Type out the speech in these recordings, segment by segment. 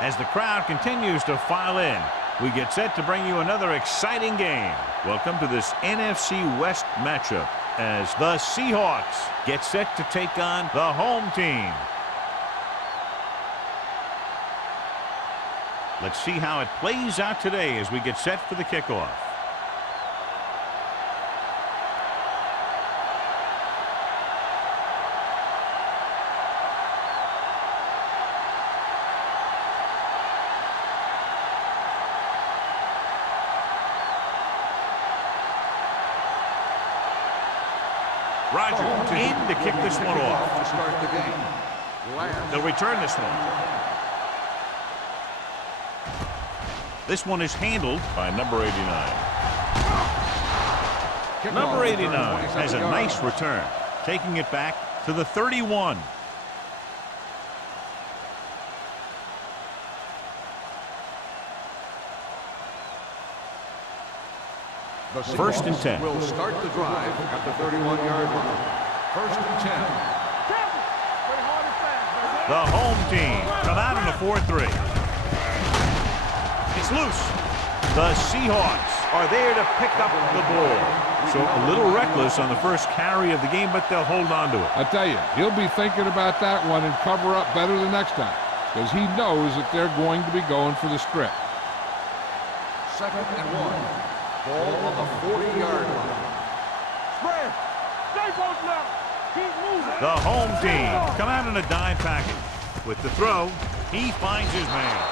As the crowd continues to file in, we get set to bring you another exciting game. Welcome to this NFC West matchup as the Seahawks get set to take on the home team. Let's see how it plays out today as we get set for the kickoff. Roger in to kick this one off. To start the game. They'll return this one. This one is handled by number 89. Number 89 has a nice return, taking it back to the 31. The First and 10. Will start the drive at the 31-yard line. First and 10. The home team come out in a 4-3. It's loose. The Seahawks are there to pick up the ball. So a little reckless on the first carry of the game, but they'll hold on to it. I tell you, he'll be thinking about that one and cover up better the next time because he knows that they're going to be going for the strip. Second and 1. Ball on the 40-yard line. Spread. Stay both left. Keep moving. The home team come out in a dime package. With the throw, he finds his man.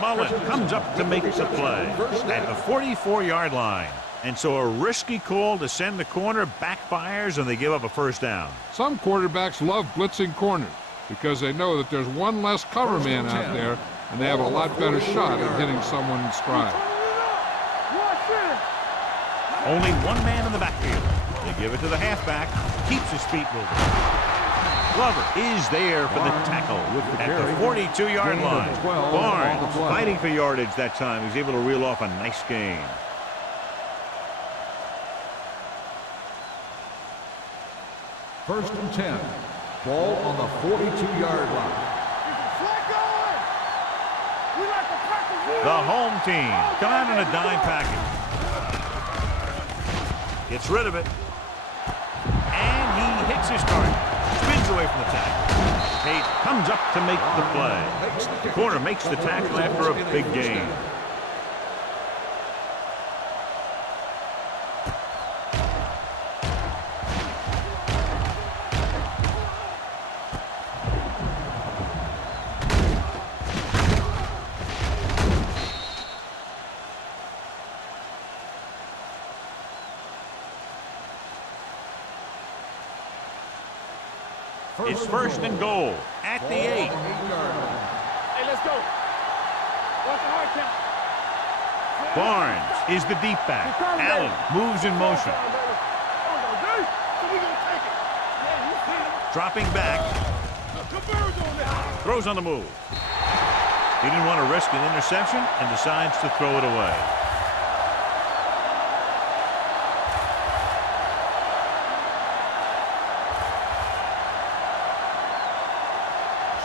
Mullen comes up to make the play at the 44-yard line. And so a risky call to send the corner backfires and they give up a first down. Some quarterbacks love blitzing corners because they know that there's one less cover man out there and they have a lot better shot at hitting someone in stride. Only one man in the backfield. They give it to the halfback. Keeps his feet moving. Glover is there for the tackle at the 42-yard line. Barnes fighting for yardage that time. He's able to reel off a nice gain. First and 10. Ball on the 42-yard line. The home team come out in a dime package. Gets rid of it. And he hits his target. Spins away from the tackle. Tate comes up to make the play. The corner makes the tackle after a big gain. It's first and goal at the 8. Hey, let's go. Watch the hard count. Barnes is the deep back. Allen moves in motion. Dropping back. Throws on the move. He didn't want to risk an interception and decides to throw it away.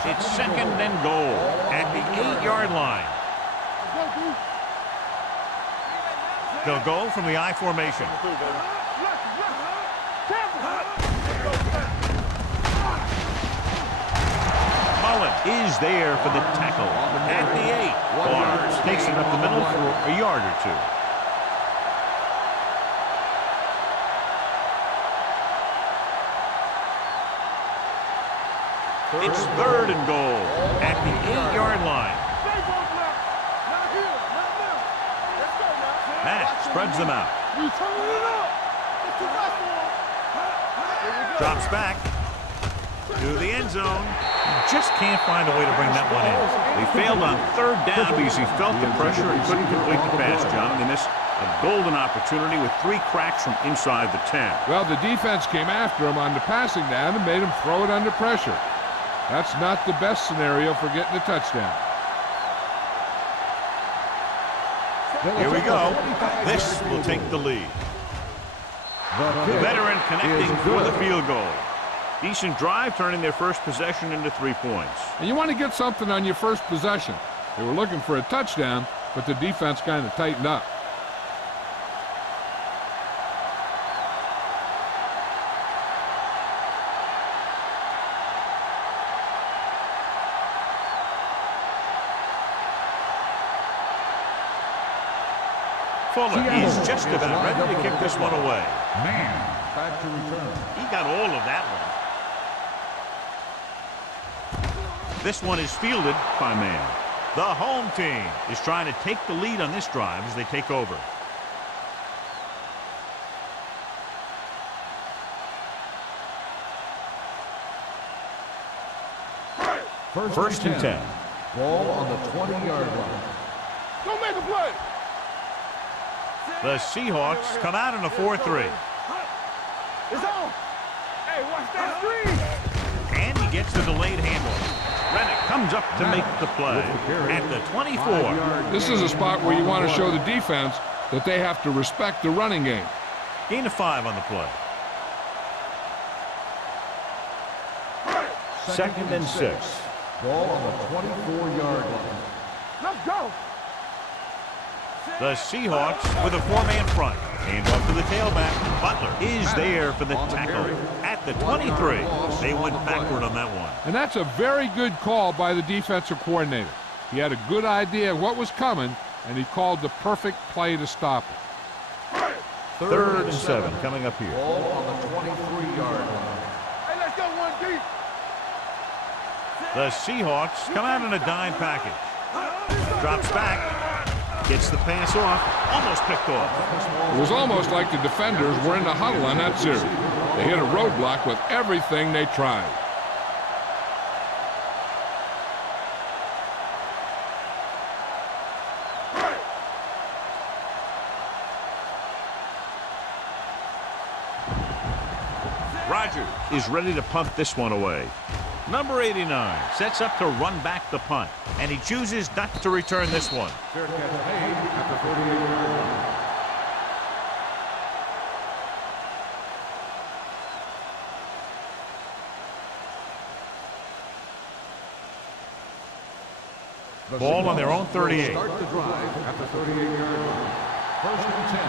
It's second and goal at the 8-yard line. They'll go from the I formation. Mullen is there for the tackle at the 8. Barnes takes it up the middle for a yard or two. It's third and goal at the 8-yard line. Matt spreads them out. Drops back to the end zone. Just can't find a way to bring that one in. They failed on third down because he felt the pressure and couldn't complete the pass, John. They missed a golden opportunity with 3 cracks from inside the 10. Well, the defense came after him on the passing down and made him throw it under pressure. That's not the best scenario for getting a touchdown. Here we go. This will take the lead. The veteran connecting for the field goal. Decent drive, turning their first possession into 3 points. And you want to get something on your first possession. They were looking for a touchdown, but the defense kind of tightened up. Fuller is just about ready to kick this one away. Man, back to return. He got all of that one. This one is fielded by Man. The home team is trying to take the lead on this drive as they take over. First and 10. Ball on the 20-yard line. Don't make a play. The Seahawks come out in a 4-3. It's on. Hey, watch that screen. And he gets the delayed handoff. Reddick comes up to make the play at the 24. This is a spot where you want to show the defense that they have to respect the running game. Gain of 5 on the play. Second and 6. Ball on the 24-yard line. Let's go. The Seahawks with a 4-man front. Handoff to the tailback. Butler is there for the tackle at the 23. They went backward on that one. And that's a very good call by the defensive coordinator. He had a good idea of what was coming, and he called the perfect play to stop it. Third and 7 coming up here. Ball on the 23-yard line. Hey, let's go one deep. The Seahawks come out in a dime package. Drops back. Gets the pass off. Almost picked off. It was almost like the defenders were in the huddle on that series. They hit a roadblock with everything they tried. Rodgers is ready to punt this one away. Number 89 sets up to run back the punt, and he chooses not to return this one. Fair catch made at the 48-yard line. Ball on their own 38. Start the drive at the 38-yard line. First and 10.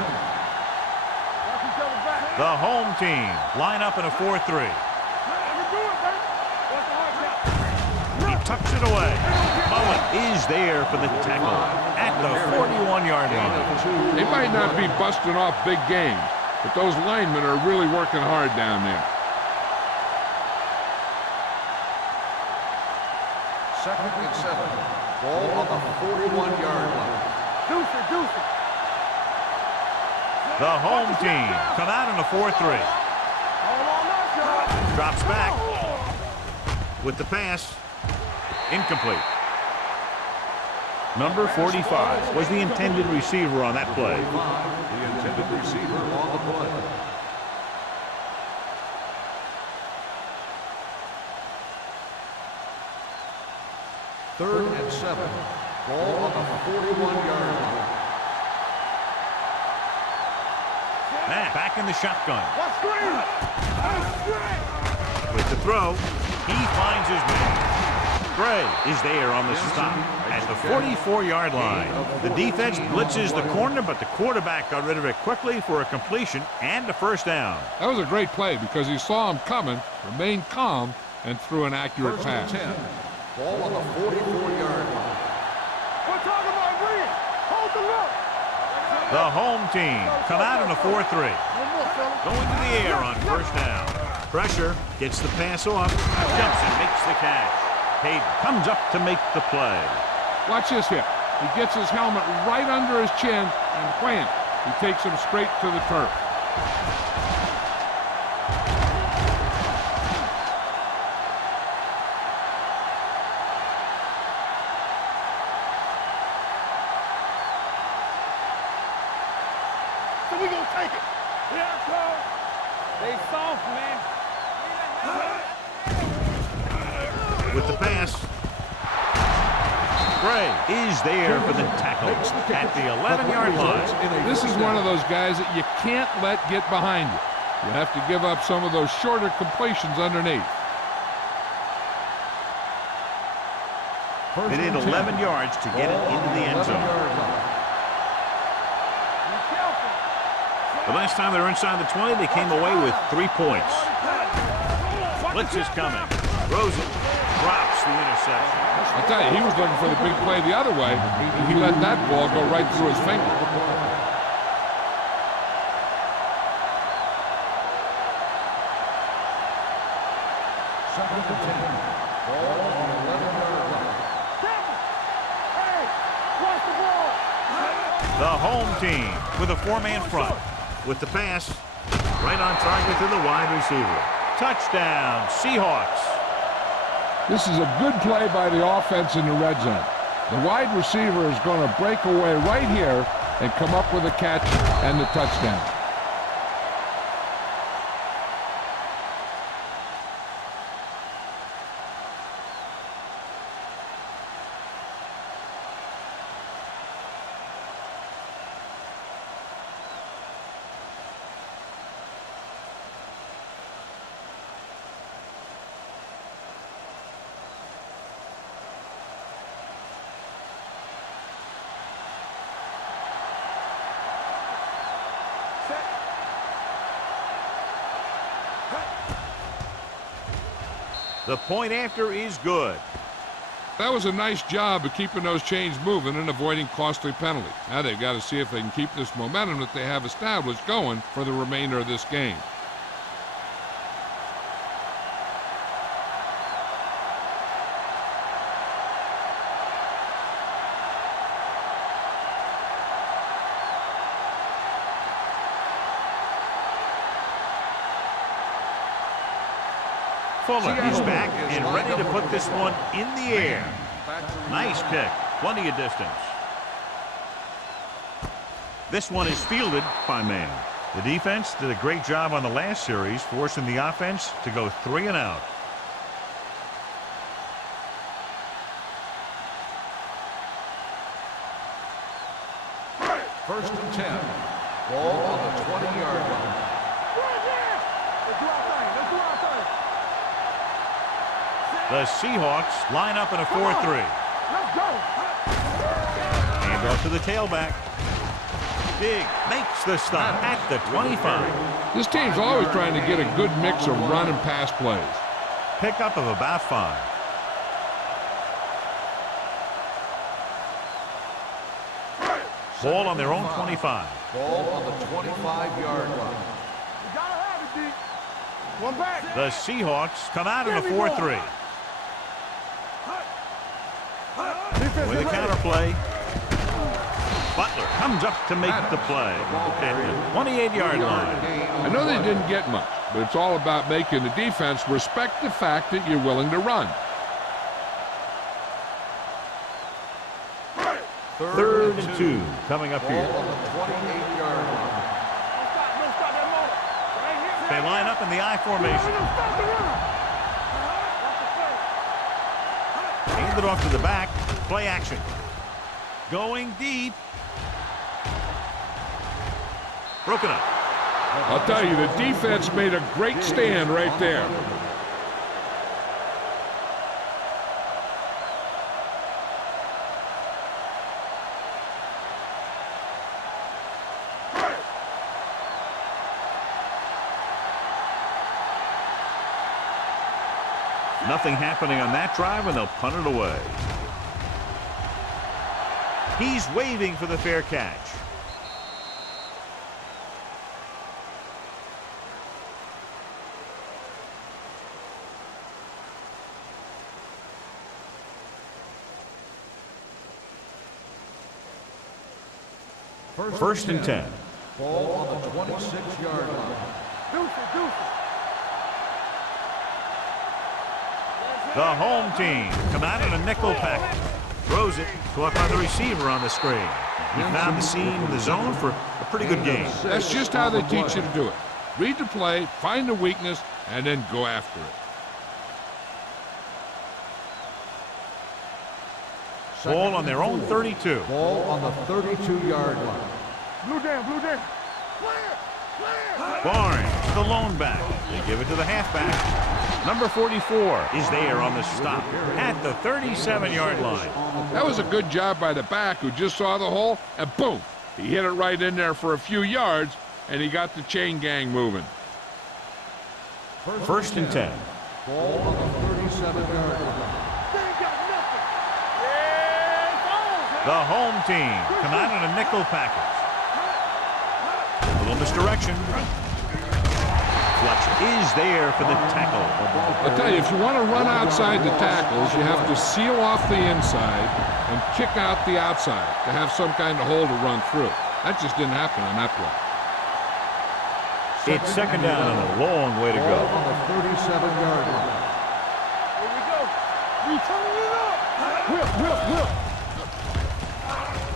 Watch each other back. The home team line up in a 4-3. Let me do it, baby. Watch the hard count. He tucks it away. Mullen is there for the tackle at the 41-yard line. They might not be busting off big games, but those linemen are really working hard down there. Second and 7. Ball on the 41-yard line. Deuce it, deuce it. The home team come out in a 4-3. Hold on now, John. Drops back with the pass. Incomplete. Number 45 was the intended receiver on that play. The intended receiver on the play. Third and 7. Ball on the 41-yard line. Matt back in the shotgun. What screen? With the throw, he finds his man. Gray is there on the stop at the 44-yard line. The defense blitzes the corner, but the quarterback got rid of it quickly for a completion and a first down. That was a great play because he saw him coming, remained calm, and threw an accurate First and pass. 10. Ball on the 44-yard line. We're talking about green. Hold the look. The home team come out in a 4-3. One more, fella. Going to the air on first down. Pressure, gets the pass off, jumps and makes the catch. Hayden comes up to make the play. Watch this hit. He gets his helmet right under his chin, and wham, he takes him straight to the turf. So we gonna take it. Yeah, coach. They soft, man. With the pass, Gray is there for the tackle at the 11-yard line. This is one of those guys that you can't let get behind you. You have to give up some of those shorter completions underneath. First They need and 11 10. yards to get it Ball into on the end zone. 11-yard line. The last time they were inside the 20, they came away with 3 points. Blitz is coming. Rosen drops the interception. I'll tell you, he was looking for the big play the other way, and he let that ball go right through his finger. Second and 10. Ball on 11-yard line. Hey, watch the ball. The home team with a 4-man front. With the pass, right on target to the wide receiver. Touchdown, Seahawks. This is a good play by the offense in the red zone. The wide receiver is going to break away right here and come up with a catch and the touchdown. The point after is good. That was a nice job of keeping those chains moving and avoiding costly penalties. Now they've got to see if they can keep this momentum that they have established going for the remainder of this game. Fuller is back and ready to put this one in the air. Nice kick. Plenty of distance. This one is fielded by man. The defense did a great job on the last series, forcing the offense to go 3 and out. First and 10. Ball on the 20-yard line. Let's do our thing. Let's do our thing. The Seahawks line up in a 4-3. Let's go. Hand off to the tailback. Big makes the stop at the 25. This team's always trying to get a good mix of run and pass plays. Pickup of about 5. Ball on their own 25. Ball on the 25-yard line. You gotta have it, D. One back. The Seahawks come out in a 4-3. With a counterplay. Butler comes up to make the play at the 28-yard line. I know they didn't get much, but it's all about making the defense respect the fact that you're willing to run. Third and 2 coming up Ball here. on the 28-yard line. Don't stop that motor. Right here. They line up in the I formation. Stop the run. Hand it off to the back. Play action. Going deep. Broken up. I'll tell you, the defense made a great stand right there. Nothing happening on that drive, and they'll punt it away. He's waving for the fair catch. First and 10. Ball on the 26-yard line. Deuce it, deuce it. The home team come out in a nickel package. Throws it caught by the receiver on the screen. He found the seam in the zone for a pretty good game. That's just how they teach you to do it. Read the play, find the weakness, and then go after it. Ball on their own 32. Ball on the 32-yard line. Blue down, blue down. Clear, clear. Barnes, the lone back. They give it to the halfback. Number 44 is there on the stop at the 37-yard line. That was a good job by the back who just saw the hole, and boom, he hit it right in there for a few yards, and he got the chain gang moving. First and 10. Ball on the 37-yard line. The home team come out in a nickel package. A little misdirection. Fletcher is there for the tackle. I'll tell you, if you want to run outside the tackles, you have to seal off the inside and kick out the outside to have some kind of hole to run through. That just didn't happen on that play. It's second down and a long way to Ball go. on the 37-yard line. Here we go. We turning it up. Whip.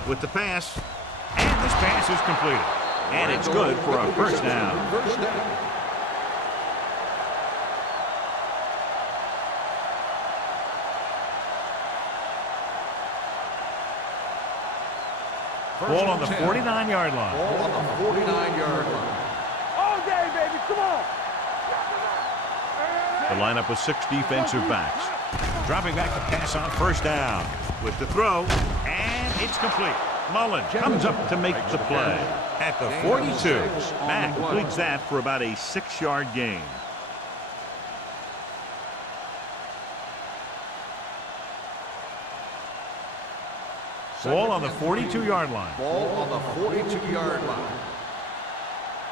With the pass, and this pass is completed. And it's good for a first down. First down. Ball on the 49-yard line. Ball on the 49-yard line. All day, baby. Come on. The lineup with 6 defensive backs. Dropping back to pass on first down. With the throw, and it's complete. Mullen comes up to make the play. At the 42, Mack completes that for about a 6-yard gain. Ball on the 42-yard line. Ball on the 42-yard line.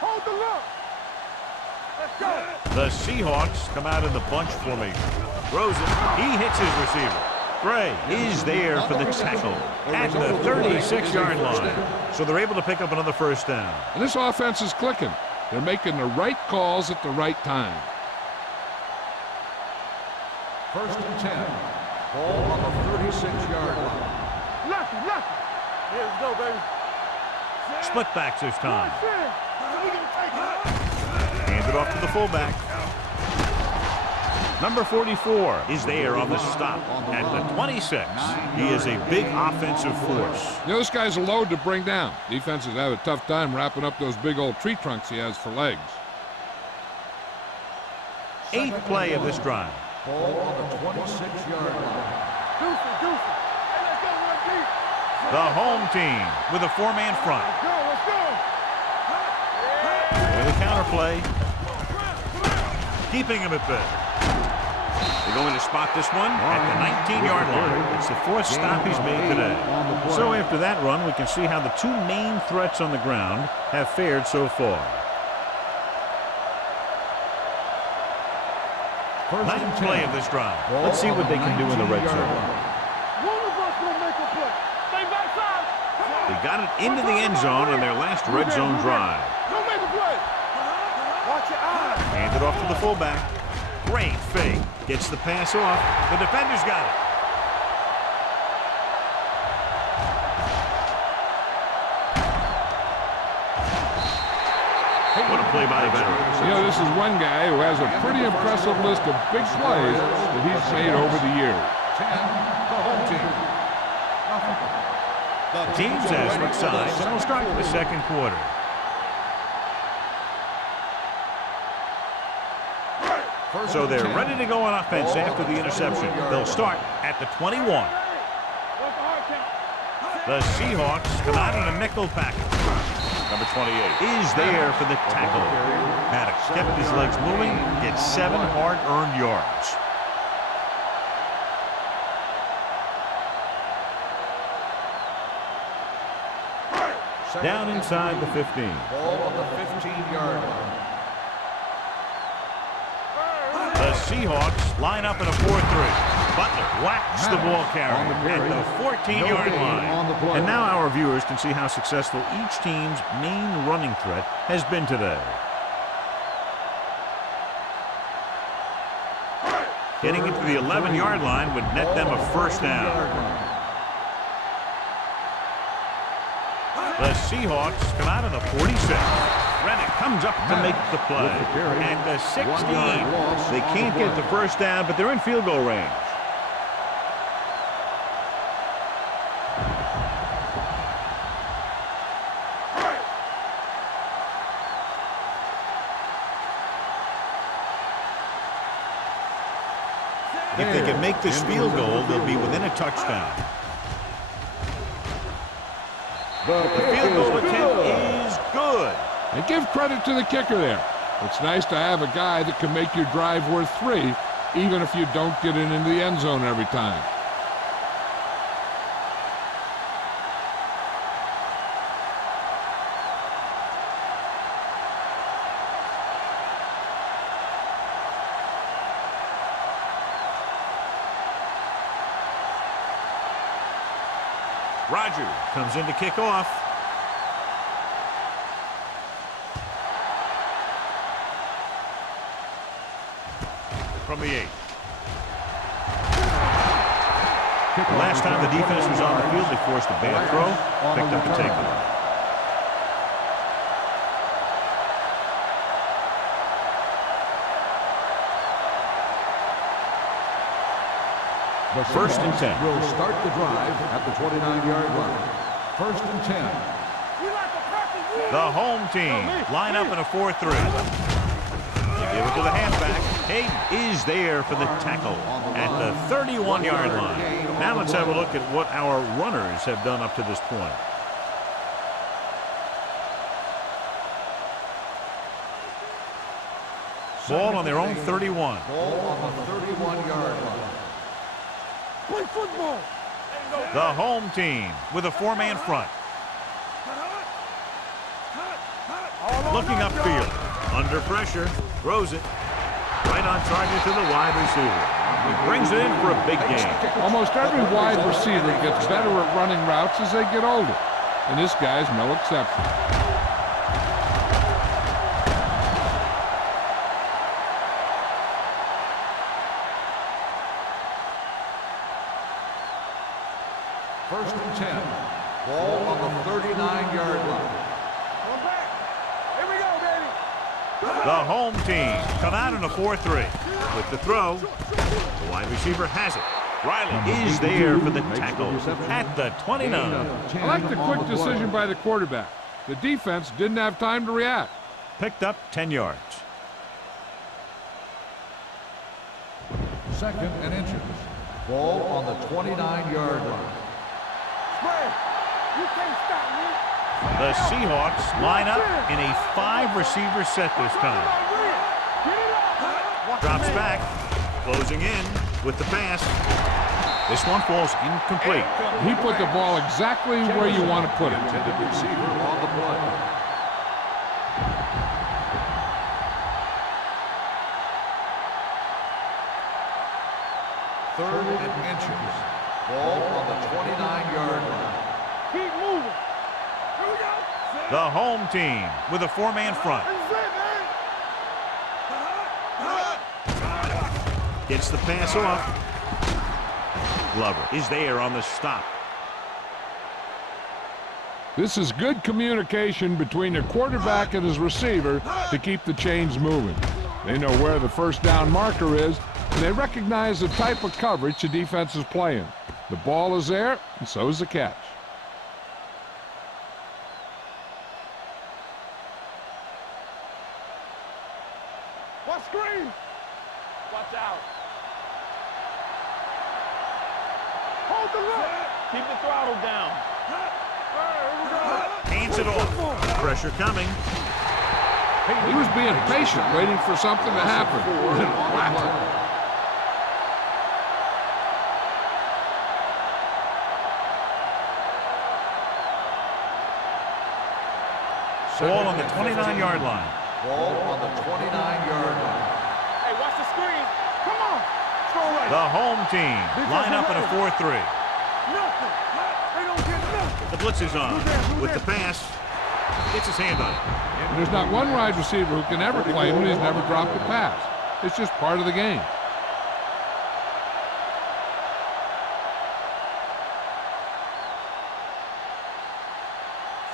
Hold the look. Let's go. The Seahawks come out in the bunch formation. Throws it. He hits his receiver. Gray is there for the tackle at the 36-yard line. So they're able to pick up another first down. And this offense is clicking. They're making the right calls at the right time. First and 10. Ball on the 36-yard line. Lucky. Here we go, baby. Split backs this time. We gonna take it. Hands it off to the fullback. Number 44 is there on the stop at the 26. He is a big offensive force. You know, this guy's a load to bring down. Defenses have a tough time wrapping up those big old tree trunks he has for legs. 8th play of this drive. Ball on the 26-yard line. Goofy. Hey, let's go, run deep. The home team with a 4-man front. Let's go. With a counter play. Keeping him at bay. They're going to spot this one at the 19-yard line. It's the 4th stop he's made today. So after that run, we can see how the 2 main threats on the ground have fared so far. 9th play of this drive. Let's see what they can do in the red zone. One of us will make a play. Stay backside. They got it into the end zone on their last red zone drive. Don't make a play. Watch your eyes. Hand it off to the fullback. Great fake. Gets the pass off. The defender's got it. What a play by the veteran. You know, this is one guy who has a pretty impressive list of big plays that he's made over the years. 10, the home team. The teams have switched sides, and we'll start the second quarter. So they're ready to go on offense after the interception. They'll start at the 21. The Seahawks come out in a nickel package. Number 28 is there for the tackle. Maddox kept his legs moving, gets 7 hard-earned yards. Down inside the 15. Ball on the 15-yard line. The Seahawks line up in a 4-3. Butler whacks the ball carrier at the 14-yard line. And now our viewers can see how successful each team's main running threat has been today. Getting into the 11-yard line would net them a first down. The Seahawks come out of the 46. Rennick comes up to make the play. At the 16. They can't get the first down, but they're in field goal range. If they can make this field goal, they'll be within a touchdown. The field goal attempt is good. And give credit to the kicker there. It's nice to have a guy that can make your drive worth 3, even if you don't get it into the end zone every time. Rogers comes in to kick off. From the 8. The last time the defense was on the field, they forced a bad throw, picked up a takeaway. The First and 10. Will start the drive at the 29-yard line. First and 10. The home team line up in a 4-3. They give it to the halfback. Hayden is there for the tackle at the 31-yard line. Now let's have a look at what our runners have done up to this point. Ball on their own 31. Ball on the 31-yard line. Play football. The home team with a 4-man front. Looking upfield. Under pressure. Throws it. Right on target to the wide receiver. He brings it in for a big game. Almost every wide receiver gets better at running routes as they get older. And this guy's no exception. First and 10. Ball on the 39-yard line. Come back. Here we go, baby. The home team come out in a 4-3. With the throw, the wide receiver has it. Riley is there for the tackle at the 29. I like the quick decision by the quarterback. The defense didn't have time to react. Picked up 10 yards. Second and inches. Ball on the 29-yard line. Spread. You can't stop me. The Seahawks line up in a 5-receiver set this time. Get it up. Drops back, closing in with the pass. This one falls incomplete. He put the ball exactly where you want to put it. Intended receiver on the play. Third and inches. Ball on the 29-yard line. Keep moving. Here we go. The home team with a 4-man front. This is it, man. Gets the pass off. Glover is there on the stop. This is good communication between the quarterback and his receiver to keep the chains moving. They know where the first down marker is, and they recognize the type of coverage the defense is playing. The ball is there, and so is the catch. Watch screen. Watch out. Hold the look. Keep the throttle down. Hands it off. Pressure coming. He was being patient, waiting for something to happen. Ball on the 29-yard line. Ball on the 29-yard line. Hey, watch the screen. Come on. Throw right. The home team line up in a 4-3. Nothing. They don't get nothing. The blitz is on with the pass. Gets his hand on it. And there's not one wide receiver who can ever claim that he's never dropped a pass. It's just part of the game.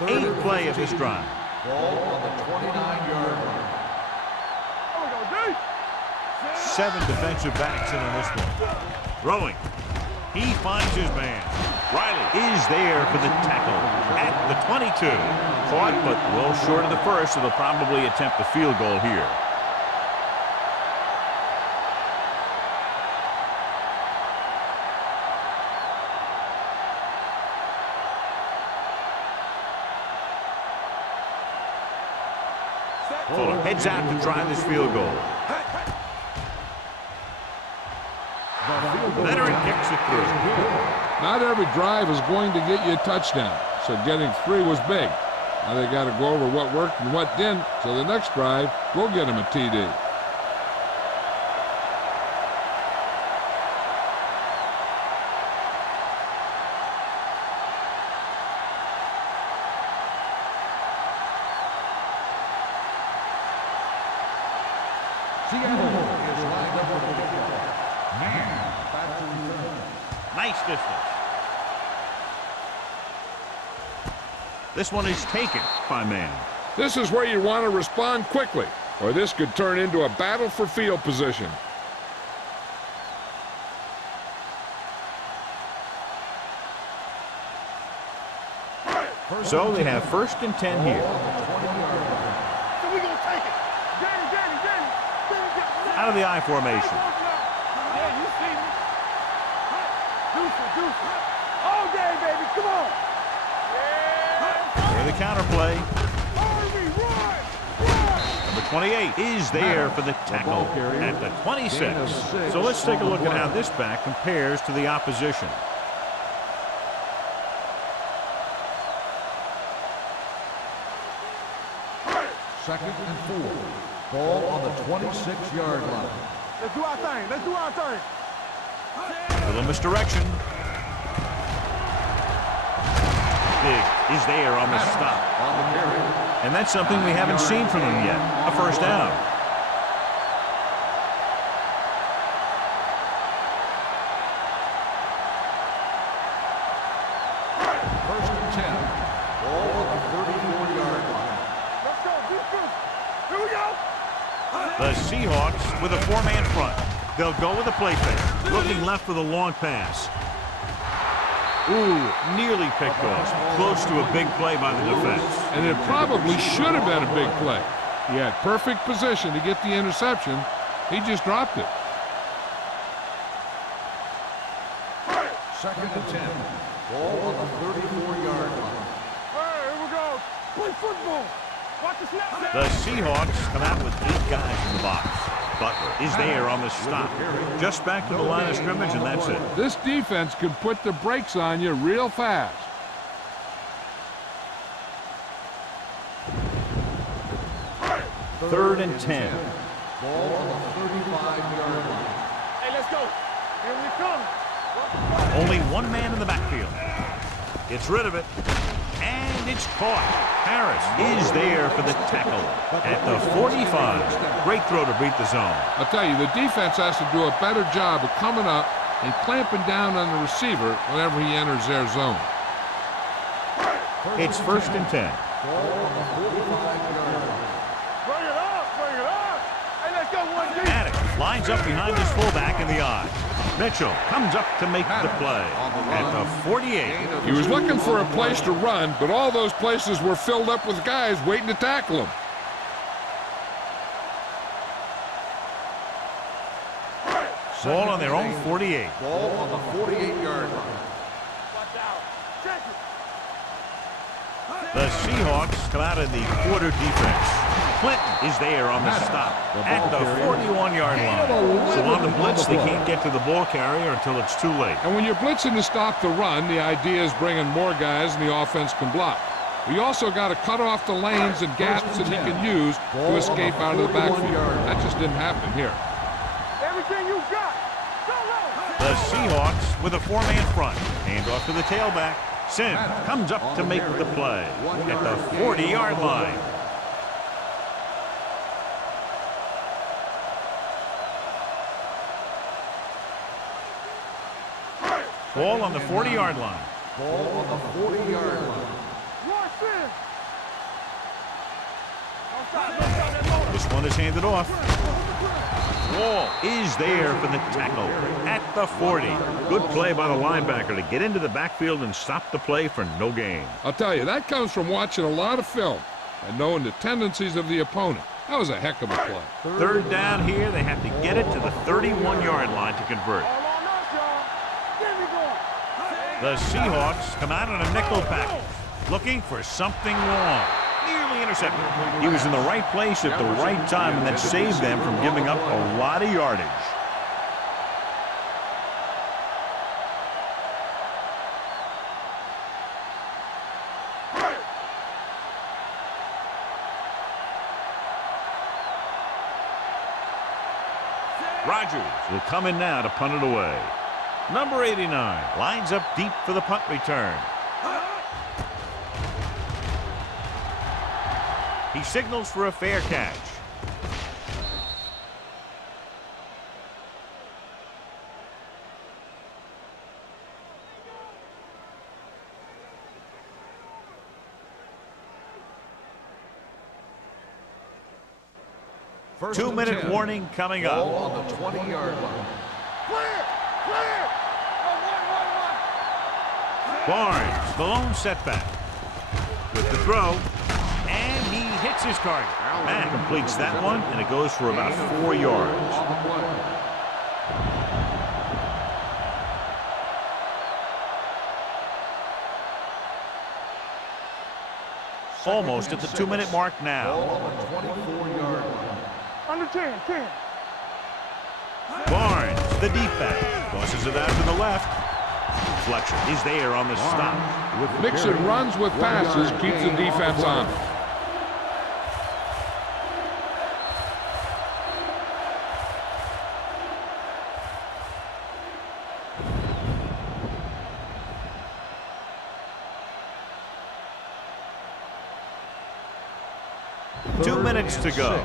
Eighth play of this drive. Ball on the 29-yard line. There we go, D. 7 defensive backs in on this one. Throwing. He finds his man. Riley is there for the tackle at the 22. Caught, but well short of the first, so they'll probably attempt the field goal here. Fuller heads out to try this field goal. Veteran kicks it through. Not every drive is going to get you a touchdown, so getting 3 was big. Now they got to go over what worked and what didn't, so the next drive will get them a TD. Nice distance. This one is taken by man. This is where you want to respond quickly, or this could turn into a battle for field position. So they have 1st and 10 here. So we gonna take it. Danny. Out of the I formation. Yeah, you see me. Deuce. All day, baby. Come on. For the counter play. Harvey, run. Number 28 is there for the tackle at the 26. So let's take a look at how this back compares to the opposition. Second and 4. Ball on the 26-yard line. Let's do our thing. A little misdirection. Big is there on the stop. On the carry. And that's something we haven't seen from them yet. A first down. First and 10. Ball on the 34-yard line. Let's go. Defense. Here we go. The Seahawks with a 4-man front. They'll go with a play fake. Looking left for the long pass. Ooh, nearly picked off. Close to a big play by the defense. And it probably should have been a big play. He had perfect position to get the interception. He just dropped it. Second and 10. Ball on the 34-yard line. Hey, here we go. Play football. Watch the snap. The Seahawks come out with 8 guys in the box. Butler is there on the stop. Just back to the line of scrimmage, and that's it. This defense could put the brakes on you real fast. Third and 10. Ball on the 35-yard line. Hey, let's go. Here we come. Only 1 man in the backfield. Gets rid of it. And it's caught. Harris is there for the tackle at the 45. Great throw to beat the zone. I'll tell you, the defense has to do a better job of coming up and clamping down on the receiver whenever he enters their zone. It's 1st and 10. Ball on the 45-yard line. Bring it up. Hey, let's go. 1 deep. Maddox lines up behind his fullback in the I. Mitchell comes up to make the play at the 48. He was looking for a place to run, but all those places were filled up with guys waiting to tackle him. Ball on their own 48. Ball on the 48-yard line. Watch out. Check it. The Seahawks come out in the quarter defense. Clinton is there on the stop at the 41-yard line. So on the blitz, they can't get to the ball carrier until it's too late. And when you're blitzing to stop the run, the idea is bringing more guys and the offense can block. We also got to cut off the lanes and gaps that he can use to escape out of the backfield. That just didn't happen here. Everything you got. The Seahawks with a 4-man front. Handoff to the tailback. Sim comes up to make the play at the 40-yard line. Ball on the 40-yard line. Ball on the 40-yard line. This one is handed off. Wall is there for the tackle at the 40. Good play by the linebacker to get into the backfield and stop the play for no gain. I'll tell you, that comes from watching a lot of film and knowing the tendencies of the opponent. That was a heck of a play. Third down here. They have to get it to the 31-yard line to convert. The Seahawks come out in a nickel package, looking for something long. Nearly nearly intercepted. He was in the right place at the right time, and that saved them from giving up a lot of yardage. Rodgers will come in now to punt it away. Number 89 lines up deep for the punt return. He signals for a fair catch. First 2-minute 10. warning coming up. Ball on the 20-yard line. Clear! Clear! Barnes, the lone setback. With the throw, and he hits his target. Matt completes that one, and it goes for about 4 yards. On the play. Almost at the 2-minute mark Ball now. on the 24-yard line. Under 10, 10. Barnes, the deep back, tosses it out to the left. Fletcher is there on the stop. Mixing runs with passes keeps the defense on it. Two minutes to go.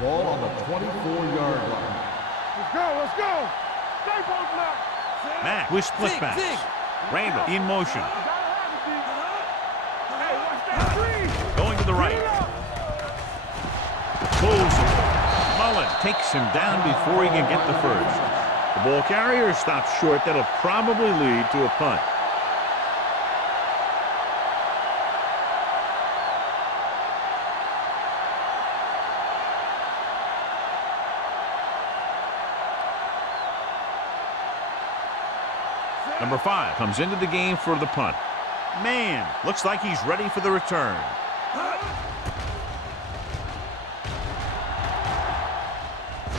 Ball on the 24-yard line. Let's go, let's go. Stay both now. Matt with split pass. Randall in motion. Hey, watch that screen. Going to the right. Pulls it. Mullen takes him down before he can get the first. The ball carrier stops short. That'll probably lead to a punt. Number 5 comes into the game for the punt. Man, looks like he's ready for the return.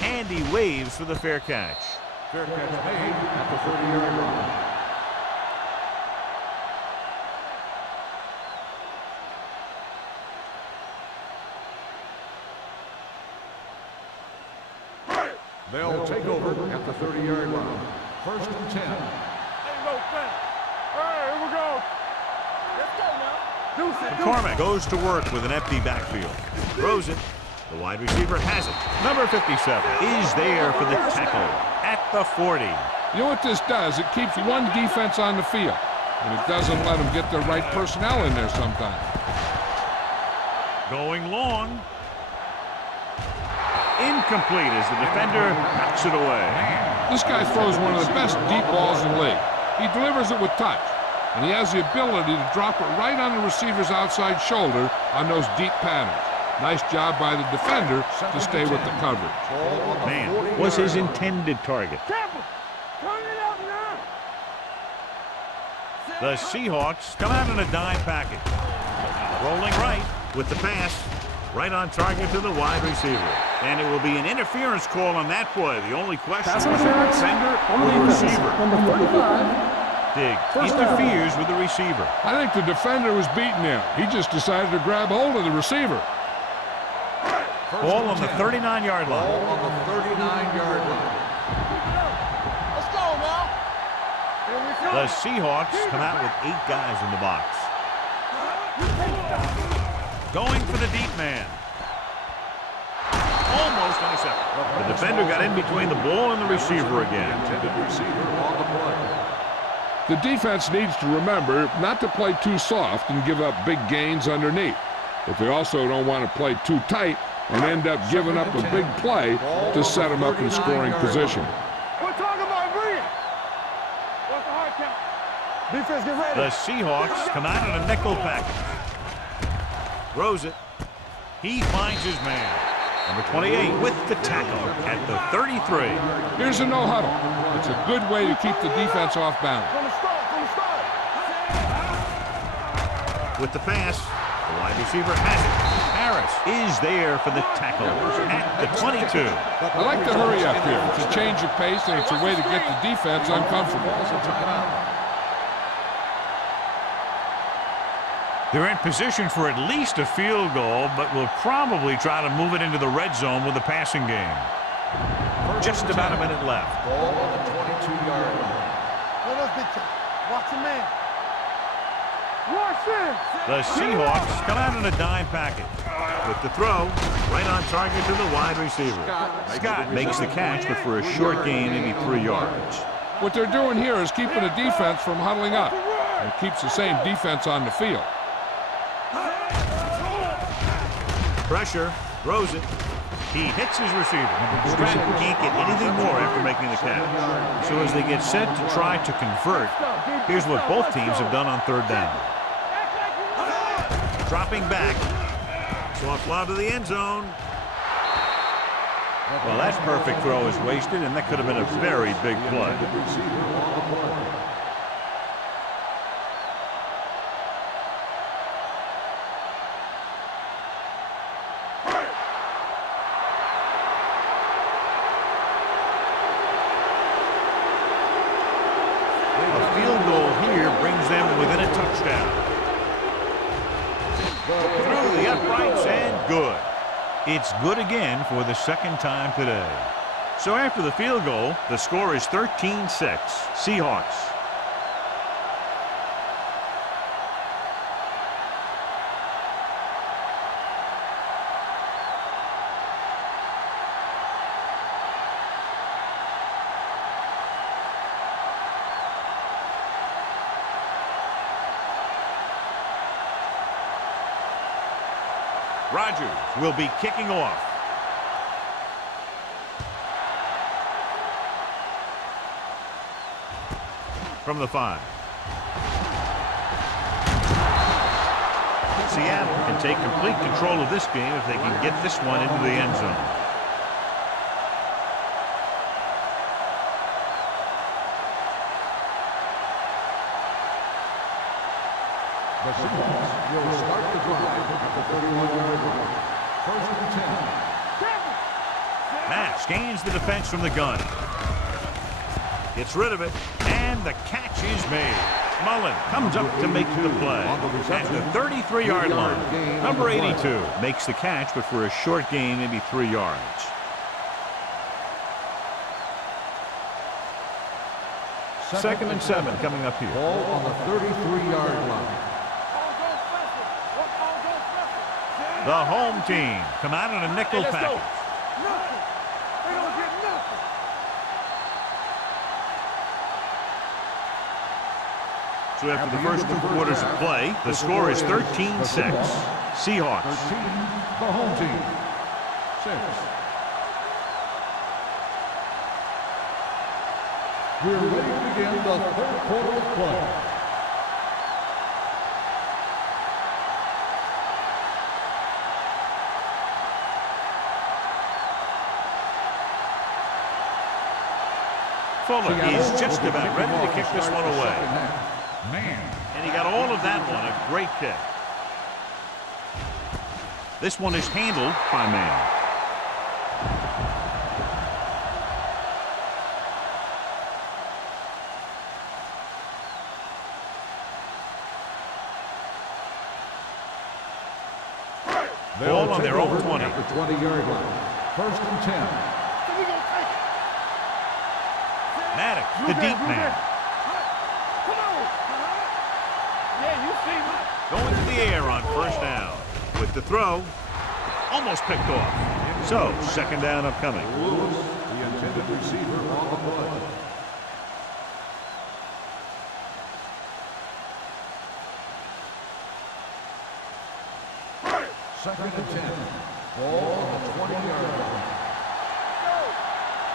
And he waves for the fair catch. Fair catch made at the 30-yard line. They'll take over at the 30-yard line. First and 10. Hey, go, fast. Hey, here we go. Let's go now. Deuce it, McCormick goes to work with an empty backfield. Throws it. The wide receiver has it. Number 57 is there for the tackle at the 40. You know what this does? It keeps one defense on the field, and it doesn't let them get the right personnel in there sometimes. Going long. Incomplete as the defender knocks it away. This guy throws one of the best deep balls in the league. He delivers it with touch, and he has the ability to drop it right on the receiver's outside shoulder on those deep patterns. Nice job by the defender to stay with the coverage. Man, was his intended target. Tampa, turn it up now. The Seahawks come out in a dime package. Rolling right with the pass. Right on target to the wide receiver. And it will be an interference call on that play. The only question was the defender or the receiver. Number 35. Diggs interferes with the receiver. I think the defender was beating him. He just decided to grab hold of the receiver. Ball on the 39-yard line. Ball on the 39-yard line. Let's go now. Here we go. The Seahawks come out with 8 guys in the box. Going for the deep man. Almost intercepted. The defender got in between the ball and the receiver again. Intended receiver on the play. The defense needs to remember not to play too soft and give up big gains underneath. But they also don't want to play too tight and end up giving up a big play to set them up in scoring position. We're talking about bringing. What's the hard count? Defense, get ready. The Seahawks come out in a nickel package. Throws it. He finds his man. Number 28 with the tackle at the 33. Here's a no huddle. It's a good way to keep the defense off balance. From the start, from the start. With the pass, The wide receiver has it. Harris is there for the tackle at the 22. I like the hurry up here. It's a change of pace, and it's a way to get the defense uncomfortable. They're in position for at least a field goal, but will probably try to move it into the red zone with the passing game. Just about a minute left. Ball on the 22-yard line. Watch the man. Watch it. The Seahawks come out in a dime package. With the throw, right on target to the wide receiver. Scott makes the catch, but for a short gain, maybe 3 yards. What they're doing here is keeping the defense from huddling up. And it keeps the same defense on the field. Pressure, throws it. He hits his receiver. Stratton can't get anything more after making the catch. So as they get set to try to convert, here's what both teams have done on third down. Dropping back. Soft lob to the end zone. Well, that perfect throw is wasted, and that could have been a very big play. It's good again for the second time today. So after the field goal, the score is 13-6, Seahawks. Rodgers will be kicking off. From the 5. Seattle can take complete control of this game if they can get this one into the end zone. The Seahawks will start the drive at the 31-yard line. First and 10. Matt scans the defense from the gun. Gets rid of it, and the catch is made. Mullen comes up to make the play at the 33-yard line. Number 82 makes the catch, but for a short gain, maybe 3 yards. Second and 7 coming up here. Ball on the 33-yard line. The home team come out in a nickel package. So after the first 2 quarters of play, the score is 13-6. Seahawks. 13, the home team. 6. We're ready to begin the third quarter of play. Fuller is just about ready to kick this one away. And he got all of that one, a great kick. This one is handled by man. Ball on their own 20. At the 20-yard line. First and 10. Maddox, the deep man. Going to the air on first down. With the throw, almost picked off. So, second down upcoming. Lewis, the intended receiver on the play. Second and 10. Ball on the 20-yard line.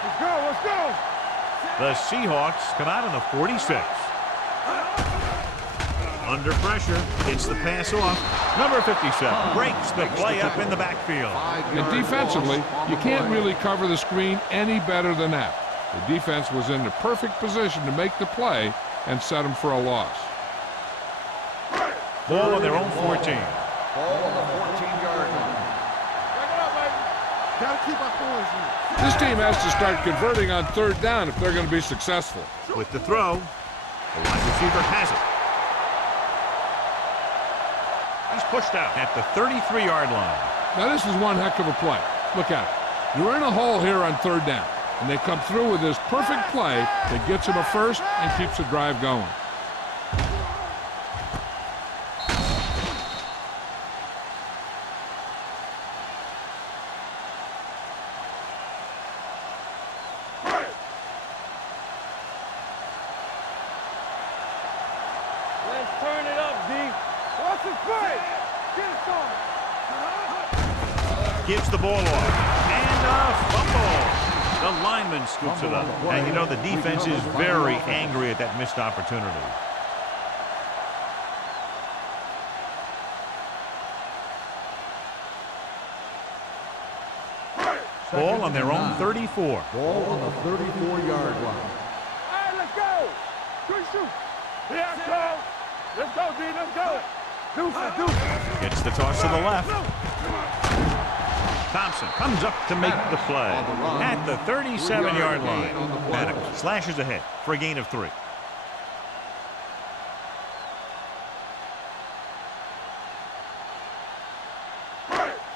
Let's go, let's go. The Seahawks come out in the 46. Under pressure, gets the pass off. Number 57 breaks the play up in the backfield. And defensively, you can't really cover the screen any better than that. The defense was in the perfect position to make the play and set them for a loss. Ball on their own 14. Ball on the 14-yard line. Back it up, baby. Gotta keep our points in. This team has to start converting on third down if they're going to be successful. With the throw, the wide receiver has it. He's pushed out at the 33-yard line. Now this is one heck of a play. Look at it. You're in a hole here on third down, and they come through with this perfect play that gets them a first and keeps the drive going. Let's turn it up, D. Watch it play. Get it going. Gives the ball off. And a fumble. The lineman scoops it up. And you know the defense is very angry at that missed opportunity. Ball on their own 34. Ball on the 34-yard line. All right, let's go. Good shoot. Here it goes. Let's go, D. Let's go. Deuce. Gets the toss to the left. Thompson comes up to make the play at the 37-yard line. Maddox slashes ahead for a gain of 3.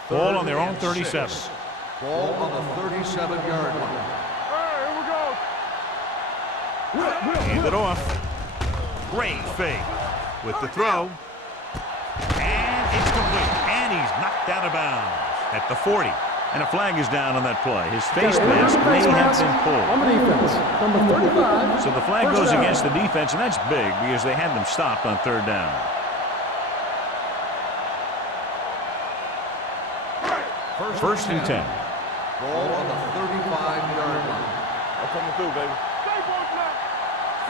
Ball on their own 37. Ball on the 37-yard line. All right, here we go. Hand it off. Great fake with the throw. And it's complete. And he's knocked out of bounds at the 40. And a flag is down on that play. His face mask may have been pulled. On the defense, number 35. So the flag goes against the defense, and that's big because they had them stopped on third down. First and 10. Ball on the 35-yard line. I'm coming through, baby. Stay both now.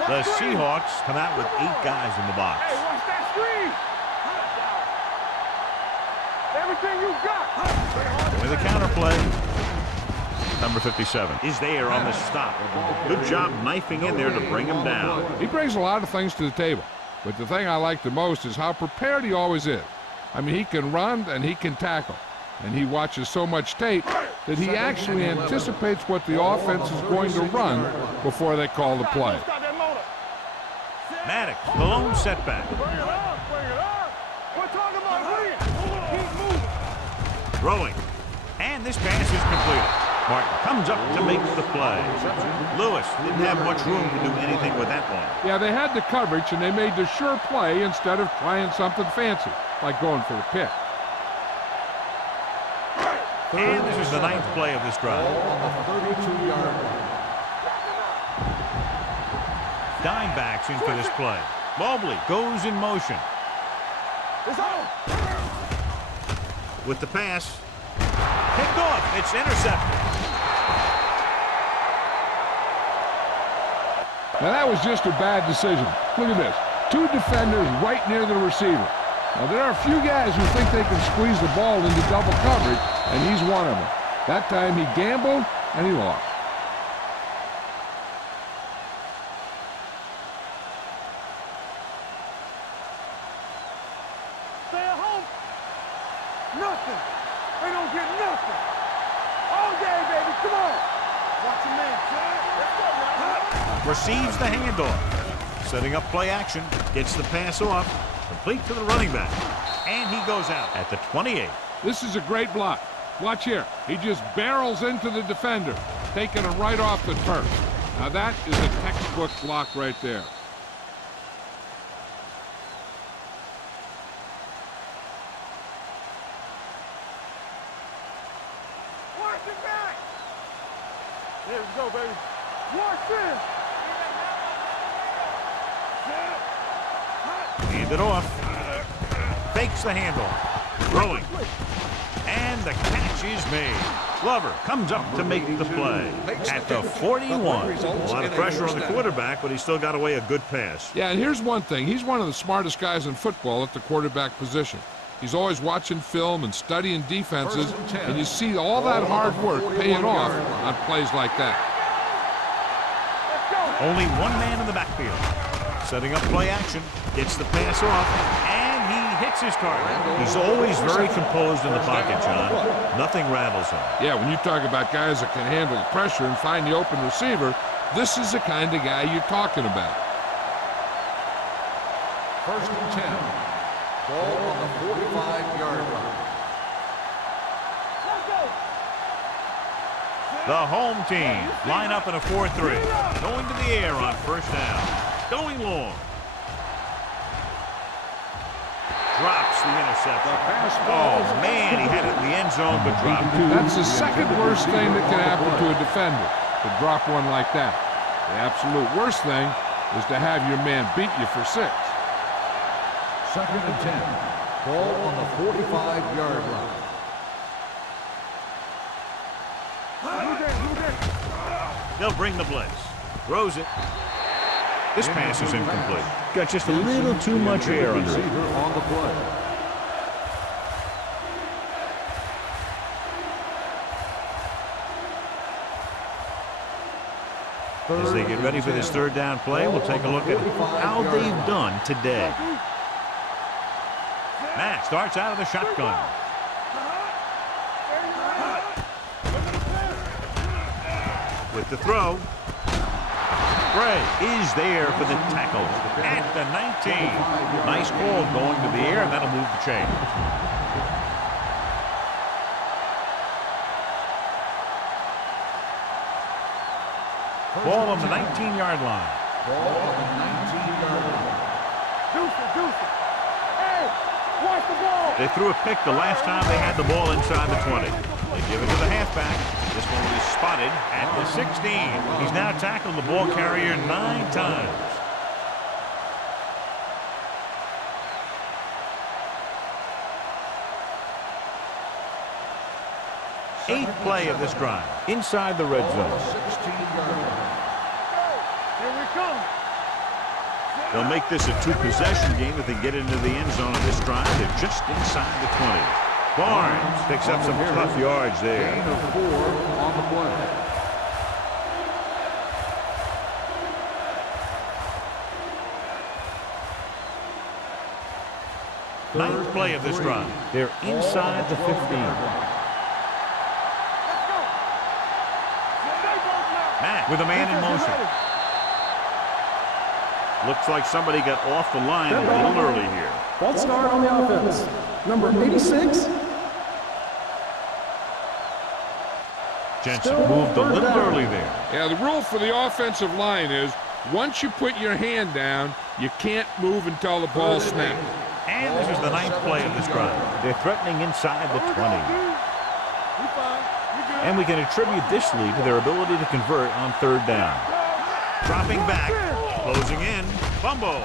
The Seahawks come out with 8 guys in the box. Hey, watch that screen. Everything you got. With a counter play. Number 57 is there on the stop. Good job knifing in there to bring him down. He brings a lot of things to the table, but the thing I like the most is how prepared he always is. I mean, he can run and he can tackle, and he watches so much tape that he actually anticipates what the offense is going to run before they call the play. Maddox, the lone setback. Bring it on, bring it on. We're talking about win. Keep moving. Throwing. And this pass is completed. Martin comes up to make the play. Lewis didn't have much room to do anything with that one. Yeah, they had the coverage, and they made the sure play instead of trying something fancy, like going for the pick. And this is the 9th play of this drive. Ball on the 32-yard line. Dime backs in for this play. Mobley goes in motion. It's on. With the pass. Picked off. It's intercepted. Now, that was just a bad decision. Look at this. 2 defenders right near the receiver. Now, there are a few guys who think they can squeeze the ball into double coverage, and he's one of them. That time he gambled, and he lost. Stay at home. Nothing. They don't get nothing. All day, baby. Come on. Watch your man. Let's go, man. Receives the handoff. Setting up play action. Gets the pass off. Complete to the running back. And he goes out at the 28. This is a great block. Watch here. He just barrels into the defender, taking him right off the turf. Now that is a textbook block right there. Watch it back. There we go, baby. Watch this. Hand it off. Fakes the handoff. Throwing. And the catch is made. Glover comes up to make the play at the 41. A lot of pressure on the quarterback, but he still got away a good pass. Yeah, and here's one thing. He's one of the smartest guys in football at the quarterback position. He's always watching film and studying defenses, and you see all that hard work paying off on plays like that. Only one man in the backfield. Setting up play action. Gets the pass off, and he hits That's his target. He's always very composed in the pocket, John. Nothing rattles him. Yeah, when you talk about guys that can handle the pressure and find the open receiver, this is the kind of guy you're talking about. First and 10. Ball on the 45-yard line. The home team line up in a 4-3. Going to the air on first down. Going long. Drops the interception. Oh, man, he had it in the end zone, but dropped it. That's the second worst thing that can happen to a defender, to drop one like that. The absolute worst thing is to have your man beat you for 6. Second and 10. Ball on the 45-yard line. They'll bring the blitz. Throws it. This pass is incomplete. Got just a little too much air under it. On the play. As they get ready for this third down play, we'll take a look at how they've done today. Matt starts out of the shotgun. With the throw. Bray is there for the tackle at the 19. Nice call going to the air, and that'll move the chain. Ball on the 19-yard line. Ball on the 19-yard line. Deuce it. Hey, watch the ball. They threw a pick the last time they had the ball inside the 20. They give it to the halfback. This one will be spotted at the 16. He's now tackled the ball carrier 9 times. Eighth play of this drive inside the red zone. 16-yard line. Here we come. They'll make this a 2-possession game if they get into the end zone of this drive. They're just inside the 20. Barnes picks up some tough yards there. Gain of 4 on the play. Ninth play of this drive. They're inside the 15. Matt with a man in motion. Looks like somebody got off the line a little early here. False start on the offense. Number 86. Jensen moved a little early there. Yeah, the rule for the offensive line is once you put your hand down, you can't move until the ball snaps. And this is the ninth play of this drive. They're threatening inside the 20. And we can attribute this lead to their ability to convert on third down. Dropping back, closing in, fumble.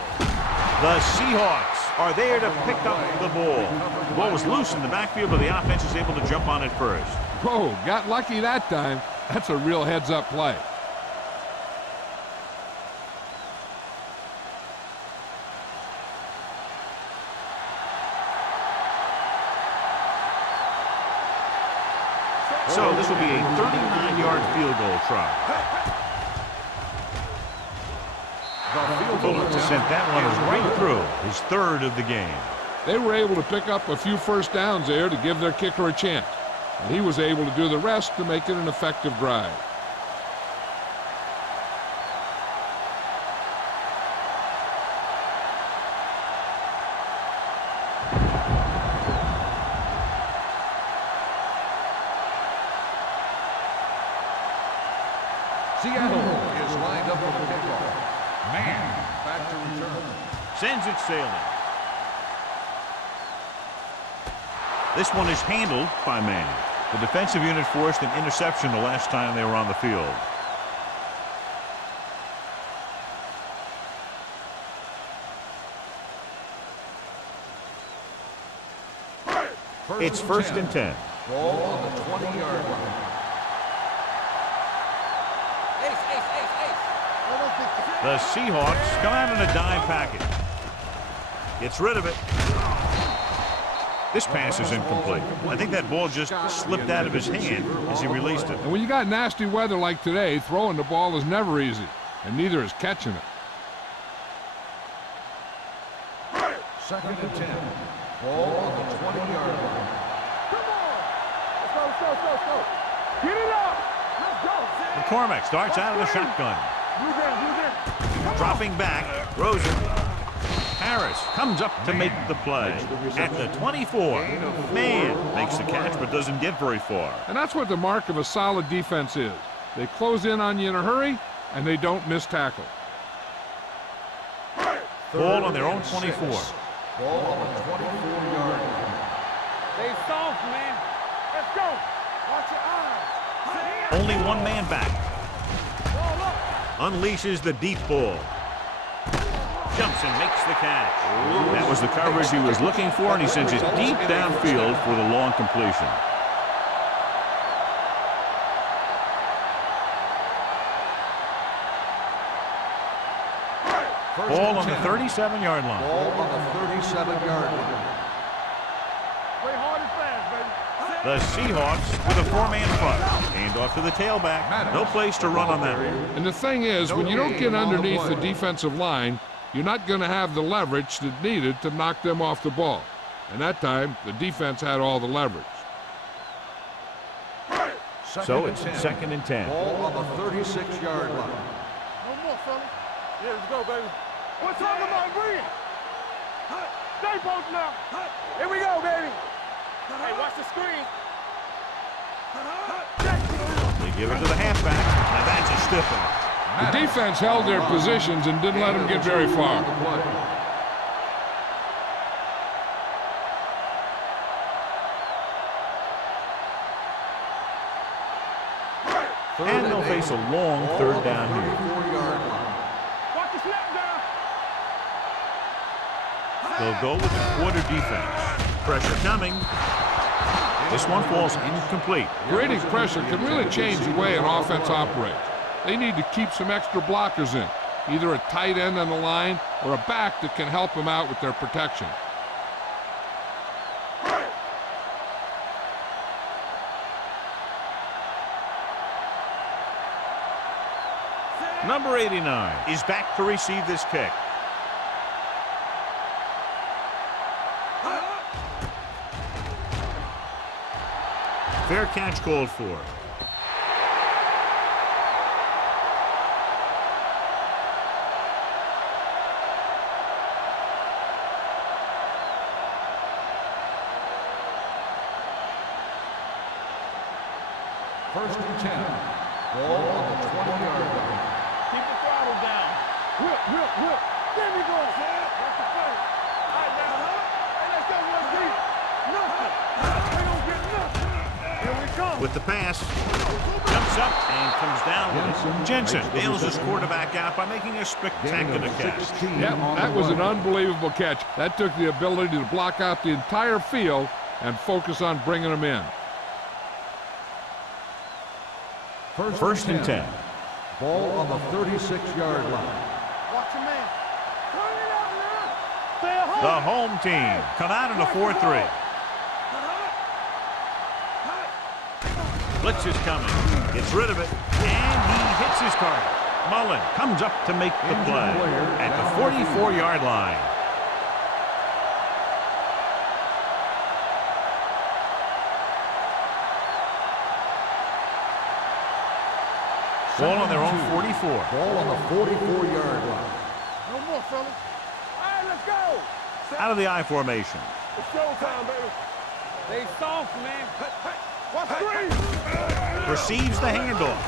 The Seahawks are there to pick up the ball. The ball was loose in the backfield, but the offense is able to jump on it first. Whoa, got lucky that time. That's a real heads-up play. So this will be a 39-yard field goal try. Fulton sent that one right through, his third of the game. They were able to pick up a few first downs there to give their kicker a chance. And he was able to do the rest to make it an effective drive. Seattle is lined up for the kickoff. Man back to return. Sends it sailing. This one is handled by man. The defensive unit forced an interception the last time they were on the field. It's first and 10. Ball on the 20-yard line. The Seahawks come out in a dime package. Gets rid of it. This pass is incomplete. I think that ball just slipped out of his hand as he released it. And when you got nasty weather like today, throwing the ball is never easy, and neither is catching it. Second and 10. Ball on the 20-yard line. Come on. Let's go. Get it up. Let's go. McCormick starts out of the shotgun. Blue down. Dropping back, Rosen. Harris comes up to make the play at the 24. Man makes the catch but doesn't get very far. And that's what the mark of a solid defense is. They close in on you in a hurry, and they don't miss tackle. Ball on their own 24. Ball on the 24-yard line. Stay soft, man. Let's go. Watch your eyes. Only one man back. Ball up. Unleashes the deep ball. Jumps and makes the catch. That was the coverage he was looking for, and he sends it deep downfield for the long completion. Ball on the 37-yard line. Ball on the 37-yard line. Play hard and fast, baby. The Seahawks with a four-man front. Hand off to the tailback. No place to run on that. And the thing is, when you don't get underneath the defensive line, you're not going to have the leverage that's needed to knock them off the ball. And that time, the defense had all the leverage. So it's 2nd and 10. Ball on the 36-yard line. No more, fella. Yeah, let's go, baby. We're talking about green. Stay post now. Here we go, baby. Hey, watch the screen. They give it to the halfback. Now that's a stiff one. The defense held their positions and didn't let them get very far. And they'll face a long third down here. Watch the snap down. They'll go with the quarter defense. Pressure coming. This one falls incomplete. Creating pressure can really change the way an offense operates. They need to keep some extra blockers in, either a tight end on the line or a back that can help them out with their protection. Number 89 is back to receive this kick. Fair catch called for. First and 10. Ball on the 20-yard line. Keep the throttle down. Whip. There we go, man. That's the play. All right, now. Hey, let's go one deep. Nothing. We don't get nothing. Here we come. With the pass, jumps up and comes down with it. Jensen bails his quarterback out by making a spectacular catch. Yep, that was an unbelievable catch. That took the ability to block out the entire field and focus on bringing them in. First and 10. Ball on the 36-yard line. Watch your man. Turn it out now. Stay at home. The home team come out in a 4-3. Blitz is coming. Gets rid of it. And he hits his target. Mullen comes up to make the play at the 44-yard line. Ball on their own 44. Ball on the 44-yard line. No more, fellas. All right, let's go. Out of the I formation. It's showtime, baby. They soft, man. Watch screen. Receives the handoff.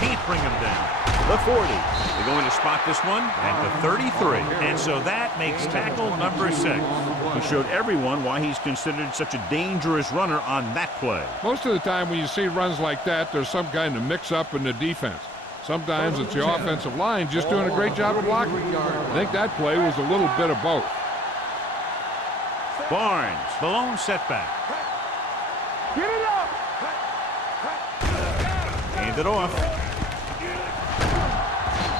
Can't bring him down. The 40. They're going to spot this one at the 33. And so that makes tackle number 6. He showed everyone why he's considered such a dangerous runner on that play. Most of the time when you see runs like that, there's some kind of mix-up in the defense. Sometimes it's the offensive line just doing a great job of blocking. I think that play was a little bit of both. Barnes, the lone setback. Get it up. Hand it off.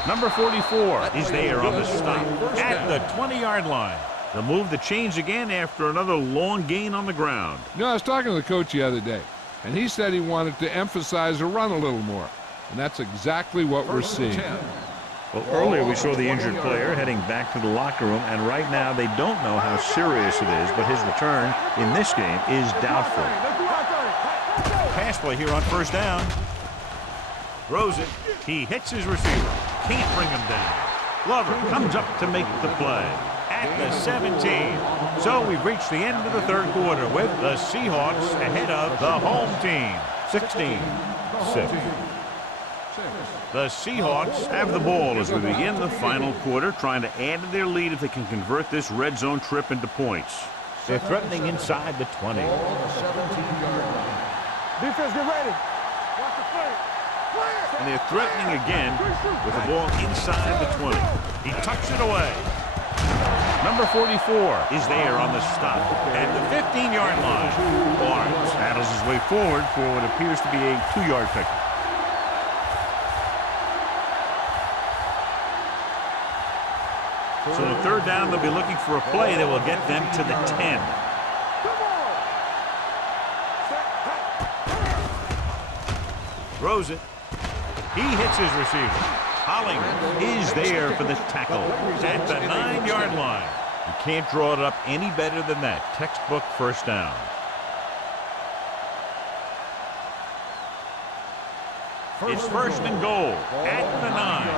Number 44 is there on the stop at the 20-yard line. They'll move the chains again after another long gain on the ground. You know, I was talking to the coach the other day, and he said he wanted to emphasize the run a little more. And that's exactly what we're seeing. Well, earlier we saw the injured player heading back to the locker room, and right now they don't know how serious it is, but his return in this game is doubtful. Pass play here on first down. Throws it. He hits his receiver. Can't bring him down. Glover comes up to make the play at the 17. So we've reached the end of the third quarter with the Seahawks ahead of the home team, 16-6. The Seahawks have the ball as we begin the final quarter, trying to add to their lead if they can convert this red zone trip into points. They're threatening inside the 20. Defense, get ready. Watch the play. And they're threatening again with the ball inside the 20. He tucks it away. Number 44 is there on the stop at the 15-yard line. Barnes battles his way forward for what appears to be a 2-yard pickup. So on third down, they'll be looking for a play that will get them to the 10. Throws it. He hits his receiver. Holling is there for the tackle at the 9-yard line. You can't draw it up any better than that. Textbook first down. It's first and goal at the 9.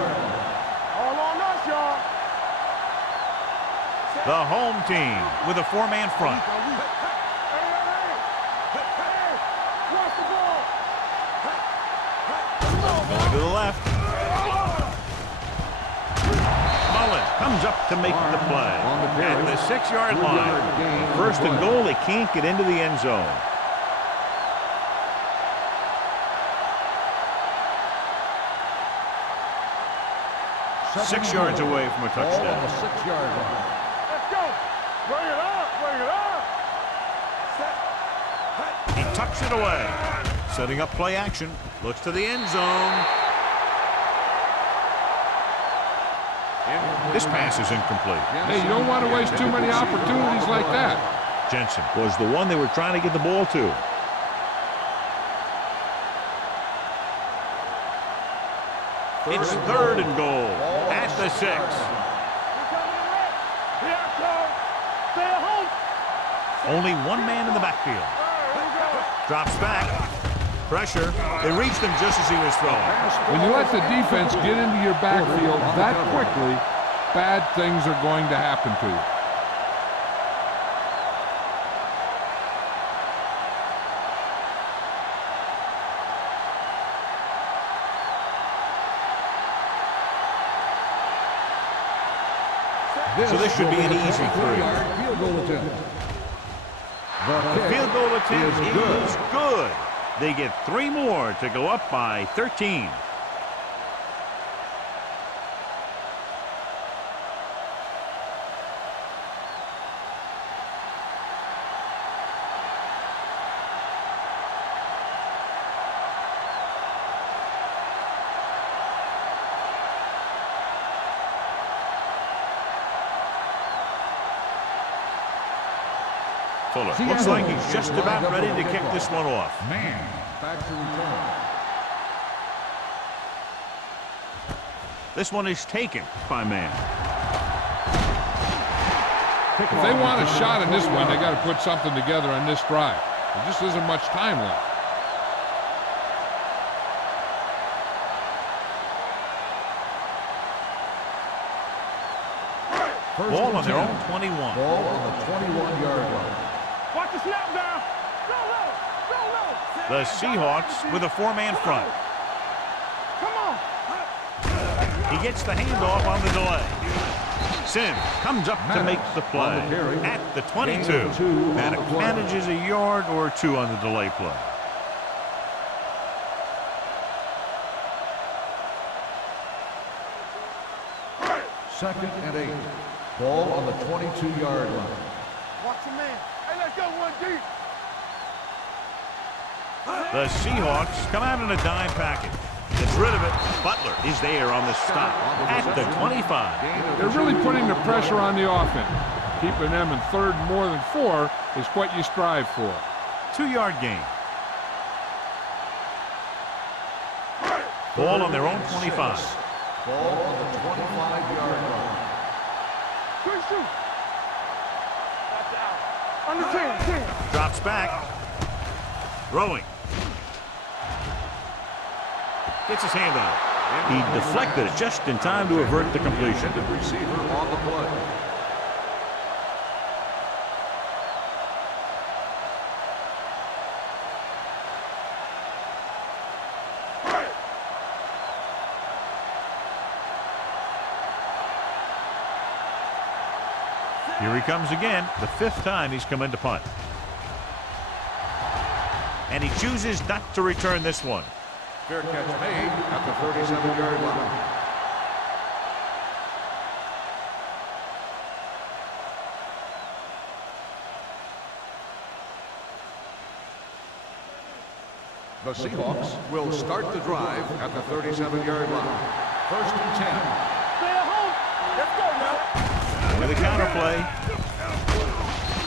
All on us, y'all. The home team with a 4-man front. Watch the ball. Going to the left. Mullen comes up to make the play at the 6-yard line. First and goal, they can't get into the end zone. Six yards away from a touchdown. On the 6-yard line. Let's go. Bring it up. Bring it up. He tucks it away. Setting up play action. Looks to the end zone. This pass is incomplete. Hey, you don't want to waste too many opportunities like that. Jensen was the one they were trying to get the ball to. It's third and goal at the 6. Here I come. Stay at home. Only one man in the backfield. Drops back. Pressure. They reached him just as he was throwing. When you let the defense get into your backfield that quickly, bad things are going to happen to you. So this should be an easy 3. Field goal attempt. The field goal attempt is good. They get 3 more to go up by 13. Fuller looks like he's just about ready to kick this one off. Man, back to return. This one is taken by Man. If they want a shot in this one, they got to put something together on this drive. There just isn't much time left. Ball on their own 21. Ball on the 21-yard line. Watch the snap down. Go low. Go low. The Seahawks with a 4-man front. Come on. He gets the handoff on the delay. Sims comes up to make the play at the 22. Manages a yard or 2 on the delay play. Second and 8. Ball on the 22-yard line. Watch the man. Hey, let's go one deep. The Seahawks come out in a dime package. Gets rid of it. Butler is there on the stop at the 25. They're really putting the pressure on the offense. Keeping them in third more than 4 is what you strive for. 2-yard gain. Ball on their own 25. Ball on the 25-yard line. Quick shoot. Watch out. Under 10. Drops back. Throwing. Gets his hand on it. He deflected it just in time to avert the completion. The receiver on the play. Here he comes again, the 5th time he's come in to punt. And he chooses not to return this one. Fair catch made at the 37-yard line. The Seahawks will start the drive at the 37-yard line. 1st and 10. Stay at home. Let's go now. With a counterplay.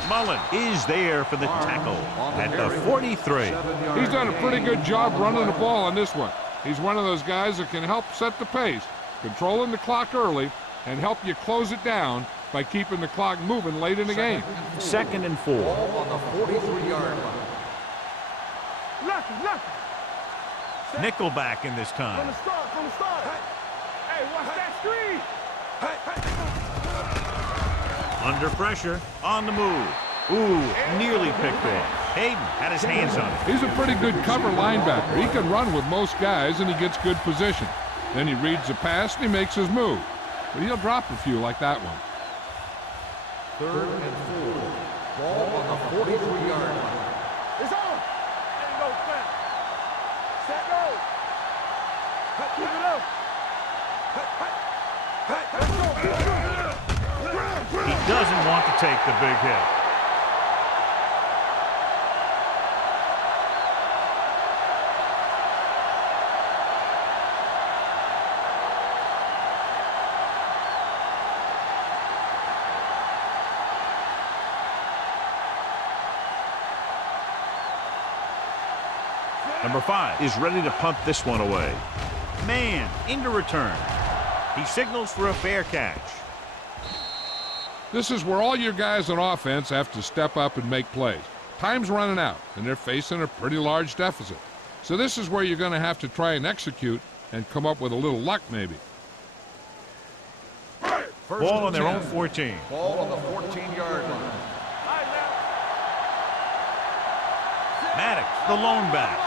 Mullen is there for the tackle at the 43. He's done a pretty good job running the ball on this one. He's one of those guys that can help set the pace, controlling the clock early, and help you close it down by keeping the clock moving late in the game. 2nd and 4. Ball on the 43-yard line. Lucky. Nickelback in this From time. the start. Hey, watch that screen. Under pressure, on the move. Ooh, nearly picked off. Hayden had his hands on it. He's a pretty good cover linebacker. He can run with most guys, and he gets good position. Then he reads the pass, and he makes his move. But he'll drop a few like that one. 3rd and 4. Ball on the 43-yard line. It's on. There you go, Sam. Set go. Keep it up. Let's go. He doesn't want to take the big hit. Number 5 is ready to punt this one away. Man into return. He signals for a fair catch. This is where all your guys on offense have to step up and make plays. Time's running out, and they're facing a pretty large deficit. So this is where you're going to have to try and execute and come up with a little luck, maybe. Ball on their own 14. Ball on the 14-yard line. Maddox, the lone back,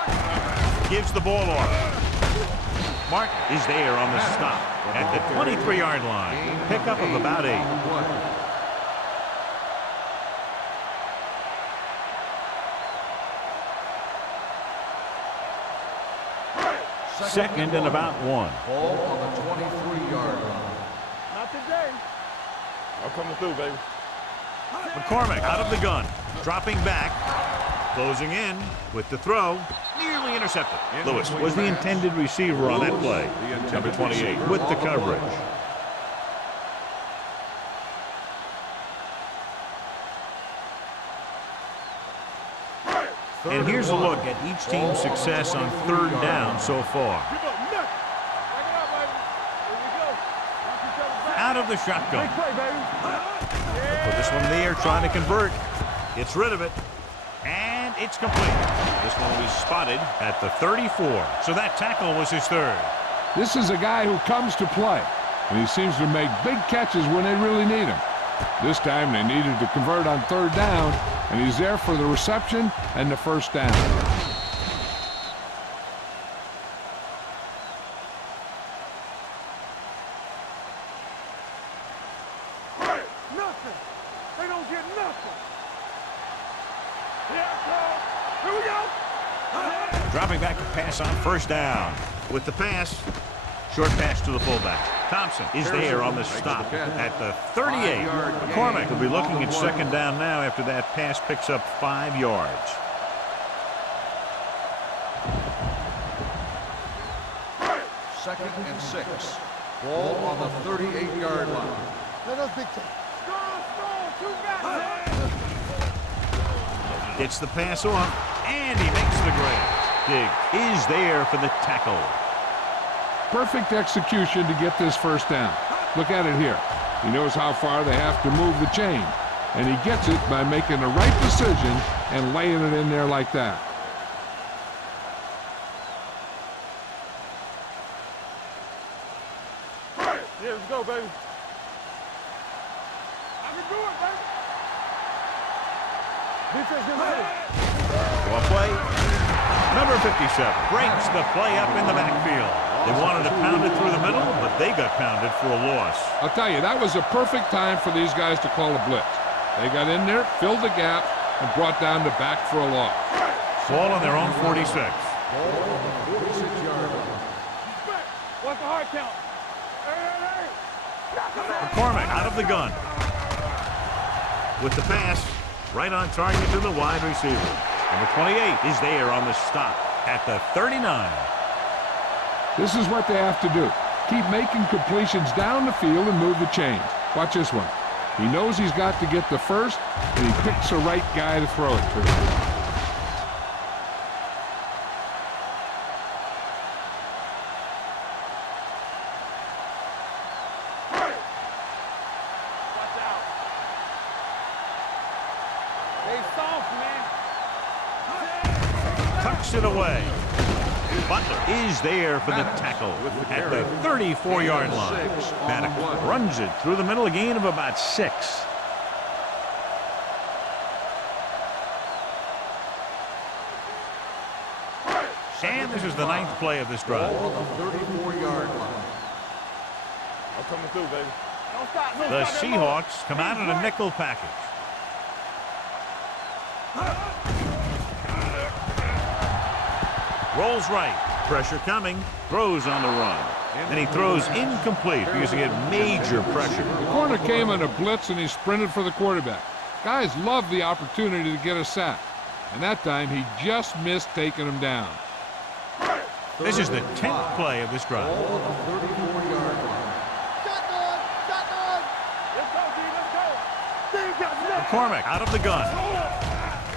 gives the ball off. Martin is there on the stop at the 23-yard line. Pickup of about 8. 2nd and about 1. Ball on the 23-yard line. Not today. I'm coming through, baby. McCormick out of the gun, dropping back, closing in with the throw, nearly intercepted. Lewis was the intended receiver on that play. Number 28 with the coverage. And here's a look at each team's success on 3rd down so far. Give up nothing. Back it up, baby. Here we go. Out of the shotgun. Big play, baby. Put this one in the air, trying to convert. Gets rid of it. And it's complete. This one will be spotted at the 34. So that tackle was his 3rd. This is a guy who comes to play, and he seems to make big catches when they really need him. This time they needed to convert on 3rd down, and he's there for the reception and the 1st down. Nothing. They don't get nothing. Here we go. Dropping back to pass on 1st down. With the pass, short pass to the fullback. Thompson is there on the stop at the 38. McCormick will be looking at 2nd down now after that pass picks up 5 yards. Second and 6. Ball on the 38-yard line. Let us dictate. Strong, 2 guys. Gets the pass off, and he makes the grab. Diggs is there for the tackle. perfect execution to get this first down. Look at it here. He knows how far they have to move the chain, and he gets it by making the right decision and laying it in there like that. Yeah, let's go, baby. I can do it, baby. Defense is ready. Well play. Number 57 breaks the play up in the backfield. They wanted to pound it through the middle, but they got pounded for a loss. I'll tell you, that was a perfect time for these guys to call a blitz. They got in there, filled the gap, and brought down the back for a loss. Ball on their own 46. What's the hard count? McCormick out of the gun. With the pass, right on target to the wide receiver. Number 28 is there on the stop at the 39. This is what they have to do. Keep making completions down the field and move the chains. Watch this one. He knows he's got to get the first, and he picks the right guy to throw it to. Tucks it away. Butler is there for the tackle at the 34-yard line. Maddox runs it through the middle, a gain of about 6. And this is the 9th play of this drive. Ball on the 34-yard line. I'm coming through, baby. Don't stop. The Seahawks come out in a nickel package. Rolls right. Pressure coming. Throws on the run. And he throws incomplete because he had major pressure. The corner came on a blitz, and he sprinted for the quarterback. Guys love the opportunity to get a sack. And that time, he just missed taking him down. This is the 10th play of this drive. Ball on the 34-yard line. Shotgun. Shotgun. Let's go, D. Let's go. Steve got nothing. McCormick out of the gun.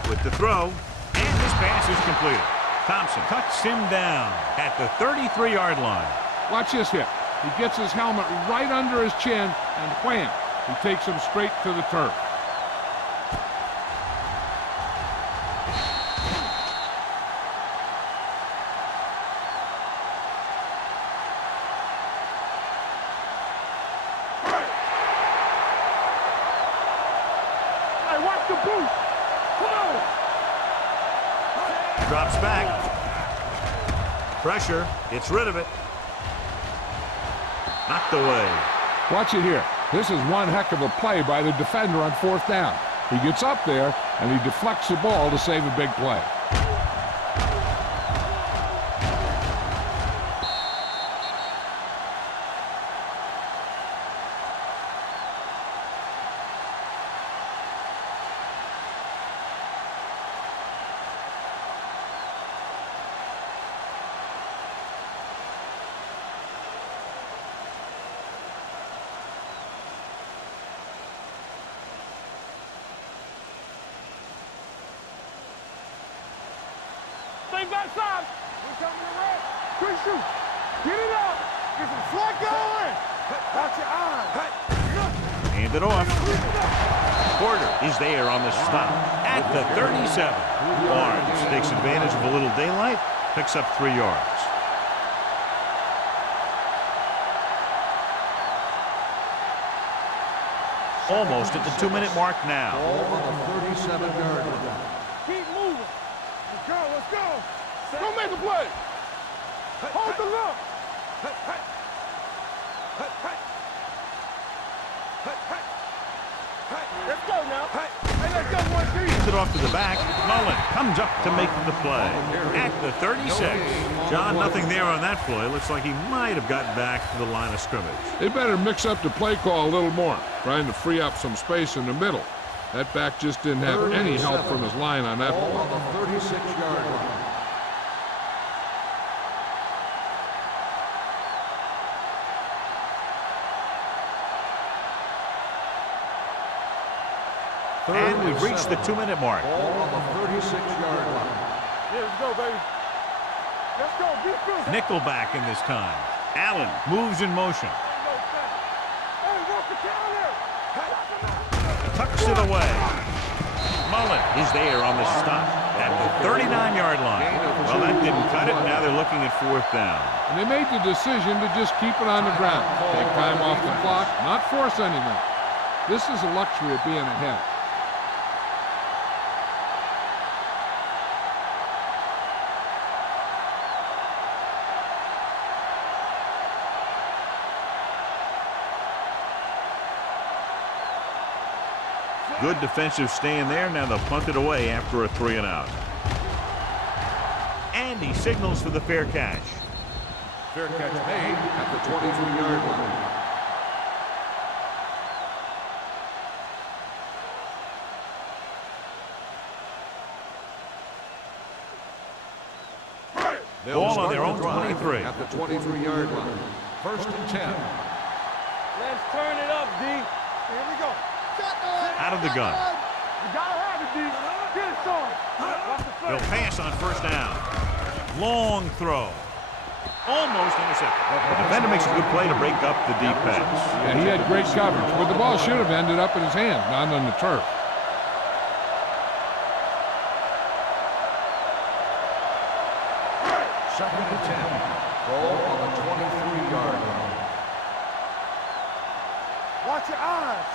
With the throw. And his pass is completed. Thompson cuts him down at the 33-yard line. Watch this here. He gets his helmet right under his chin, and wham, he takes him straight to the turf. Hey, watch the boost. Come on. Drops back. Pressure. Gets rid of it. Knocked away. Watch it here. This is one heck of a play by the defender on 4th down. He gets up there, and he deflects the ball to save a big play. Stay backside. We coming to red. Quick shoot. Get it up. Get some slack going. Watch your eyes. Hand it off. Porter is there on the stop at the 37. Barnes takes advantage of a little daylight. Picks up 3 yards. Almost at the 2-minute mark now. Ball on the 37-yard line. Keep moving. Let's go. Let's go. Don't make a play. Hold the look. Let's go now. Hey, let's go, 1-3. Hands it off to the back. Mullen comes up to make the play at the 36. John, nothing there on that play. Looks like he might have gotten back to the line of scrimmage. They better mix up the play call a little more, trying to free up some space in the middle. That back just didn't have any help from his line on that Ball play. on the 36-yard line. And we've reached the 2-minute mark. Ball on the 36-yard line. Yeah, let's go, baby. Let's go. Be good. Nickelback in this time. Allen moves in motion. Tucks it away. Mullen is there on the stop at the 39-yard line. Well, that didn't cut it. Now they're looking at 4th down. And they made the decision to just keep it on the ground. Take time off the clock, not force anything. This is a luxury of being ahead. Good defensive stand there. Now they'll punt it away after a 3-and-out. And he signals for the fair catch. Fair catch made at the 23-yard line. Ball on their own 23. At the 23-yard line. 1st and 10. Let's turn it up, D. Here we go. Out of the gun. You gotta have it, D. Get it started. They'll pass on 1st down. Long throw. Almost intercepted. The defender makes a good play to break up the deep pass. Yeah, he had great coverage, but the ball should have ended up in his hand, not on the turf. Second and 10. Ball on the 23-yard line. Watch your eyes.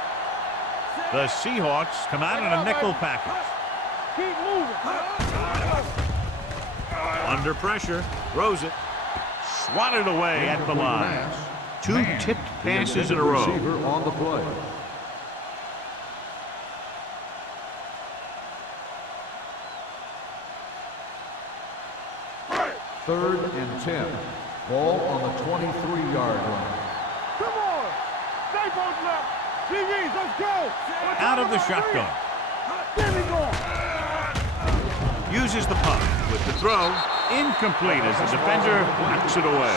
The Seahawks come out in a nickel package. Keep moving. Under pressure. Throws it. Swatted away at the line. 2 tipped passes in a row. Receiver on the play. Third and 10. Ball on the 23-yard line. Come on. Stay both left. DBs, let's go. Out of the shotgun. There we go. Uses the punt with the throw. Incomplete as the defender knocks it away.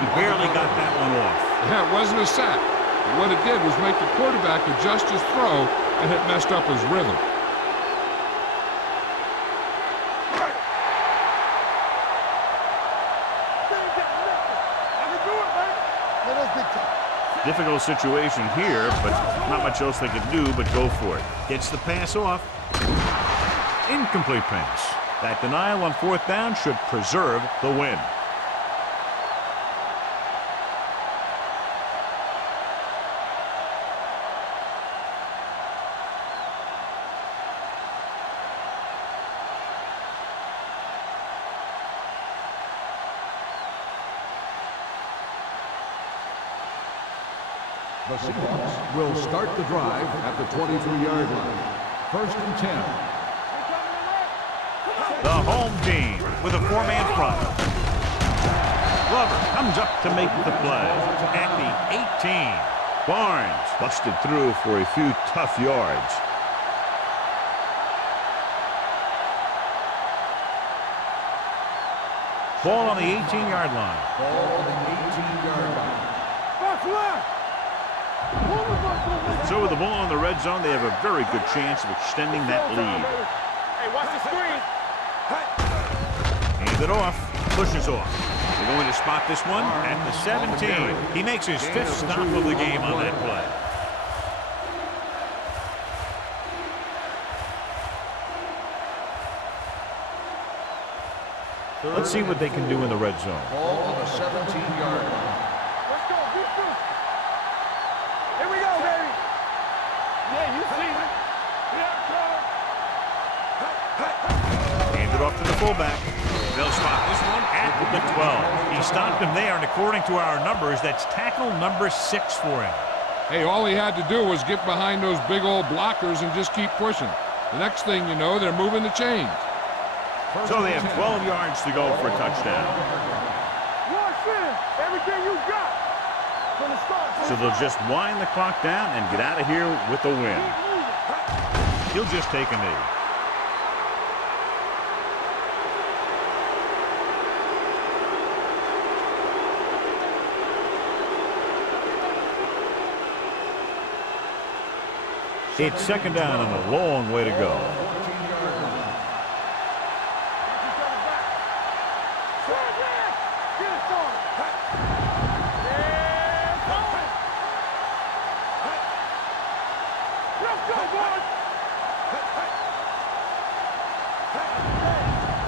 He barely got that one off. Yeah, it wasn't a sack. But what it did was make the quarterback adjust his throw, and it messed up his rhythm. Difficult situation here, but not much else they could do but go for it. Gets the pass off. Incomplete pass. That denial on 4th down should preserve the win. The Seahawks will start the drive at the 23-yard line. 1st and 10. The home team with a 4-man front. Glover comes up to make the play at the 18. Barnes busted through for a few tough yards. Ball on the 18-yard line. Ball on the 18-yard line. What's left? So with the ball in the red zone, they have a very good chance of extending that lead. Hey, watch the screen. Hands it off. Pushes off. They're going to spot this one at the 17. He makes his 5th stop of the game on that play. Let's see what they can do in the red zone. Ball on the 17-yard line. Let's go. Beat this. Here we go, baby. Yeah, you see it. Hand it off to the fullback. They'll spot this one at the 12. He stopped him there, and according to our numbers, that's tackle number 6 for him. Hey, all he had to do was get behind those big old blockers and just keep pushing. The next thing you know, they're moving the chains. So they have 12 yards to go for a touchdown. Watch this. Everything you got. From the start. So they'll just wind the clock down and get out of here with the win. He'll just take a knee. It's 2nd down and a long way to go.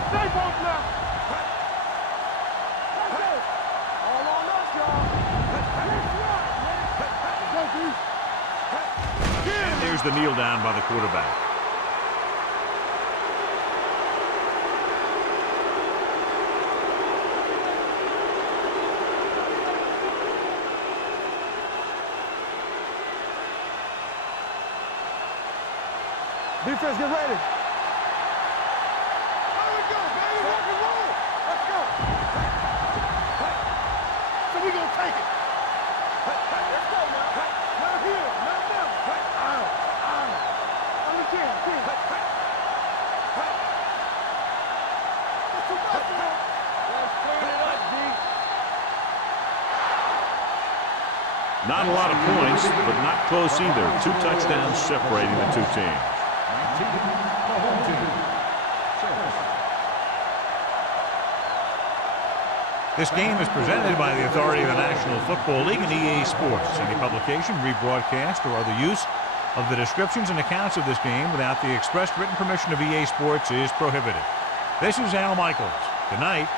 Stay both now. All on us, y'all. And there's the kneel down by the quarterback. Defense, get ready. Here we go, baby. Rock and roll. Let's go. So we gonna take it. Let's go now. Not here. Not now. Out. Out. On the 10. That's too much, man. Let's turn it up, D. Not a lot of points, but not close either. 2 touchdowns separating the two teams. This game is presented by the authority of the National Football League and EA Sports. Any publication, rebroadcast, or other use of the descriptions and accounts of this game without the express written permission of EA Sports is prohibited. This is Al Michaels. Good night.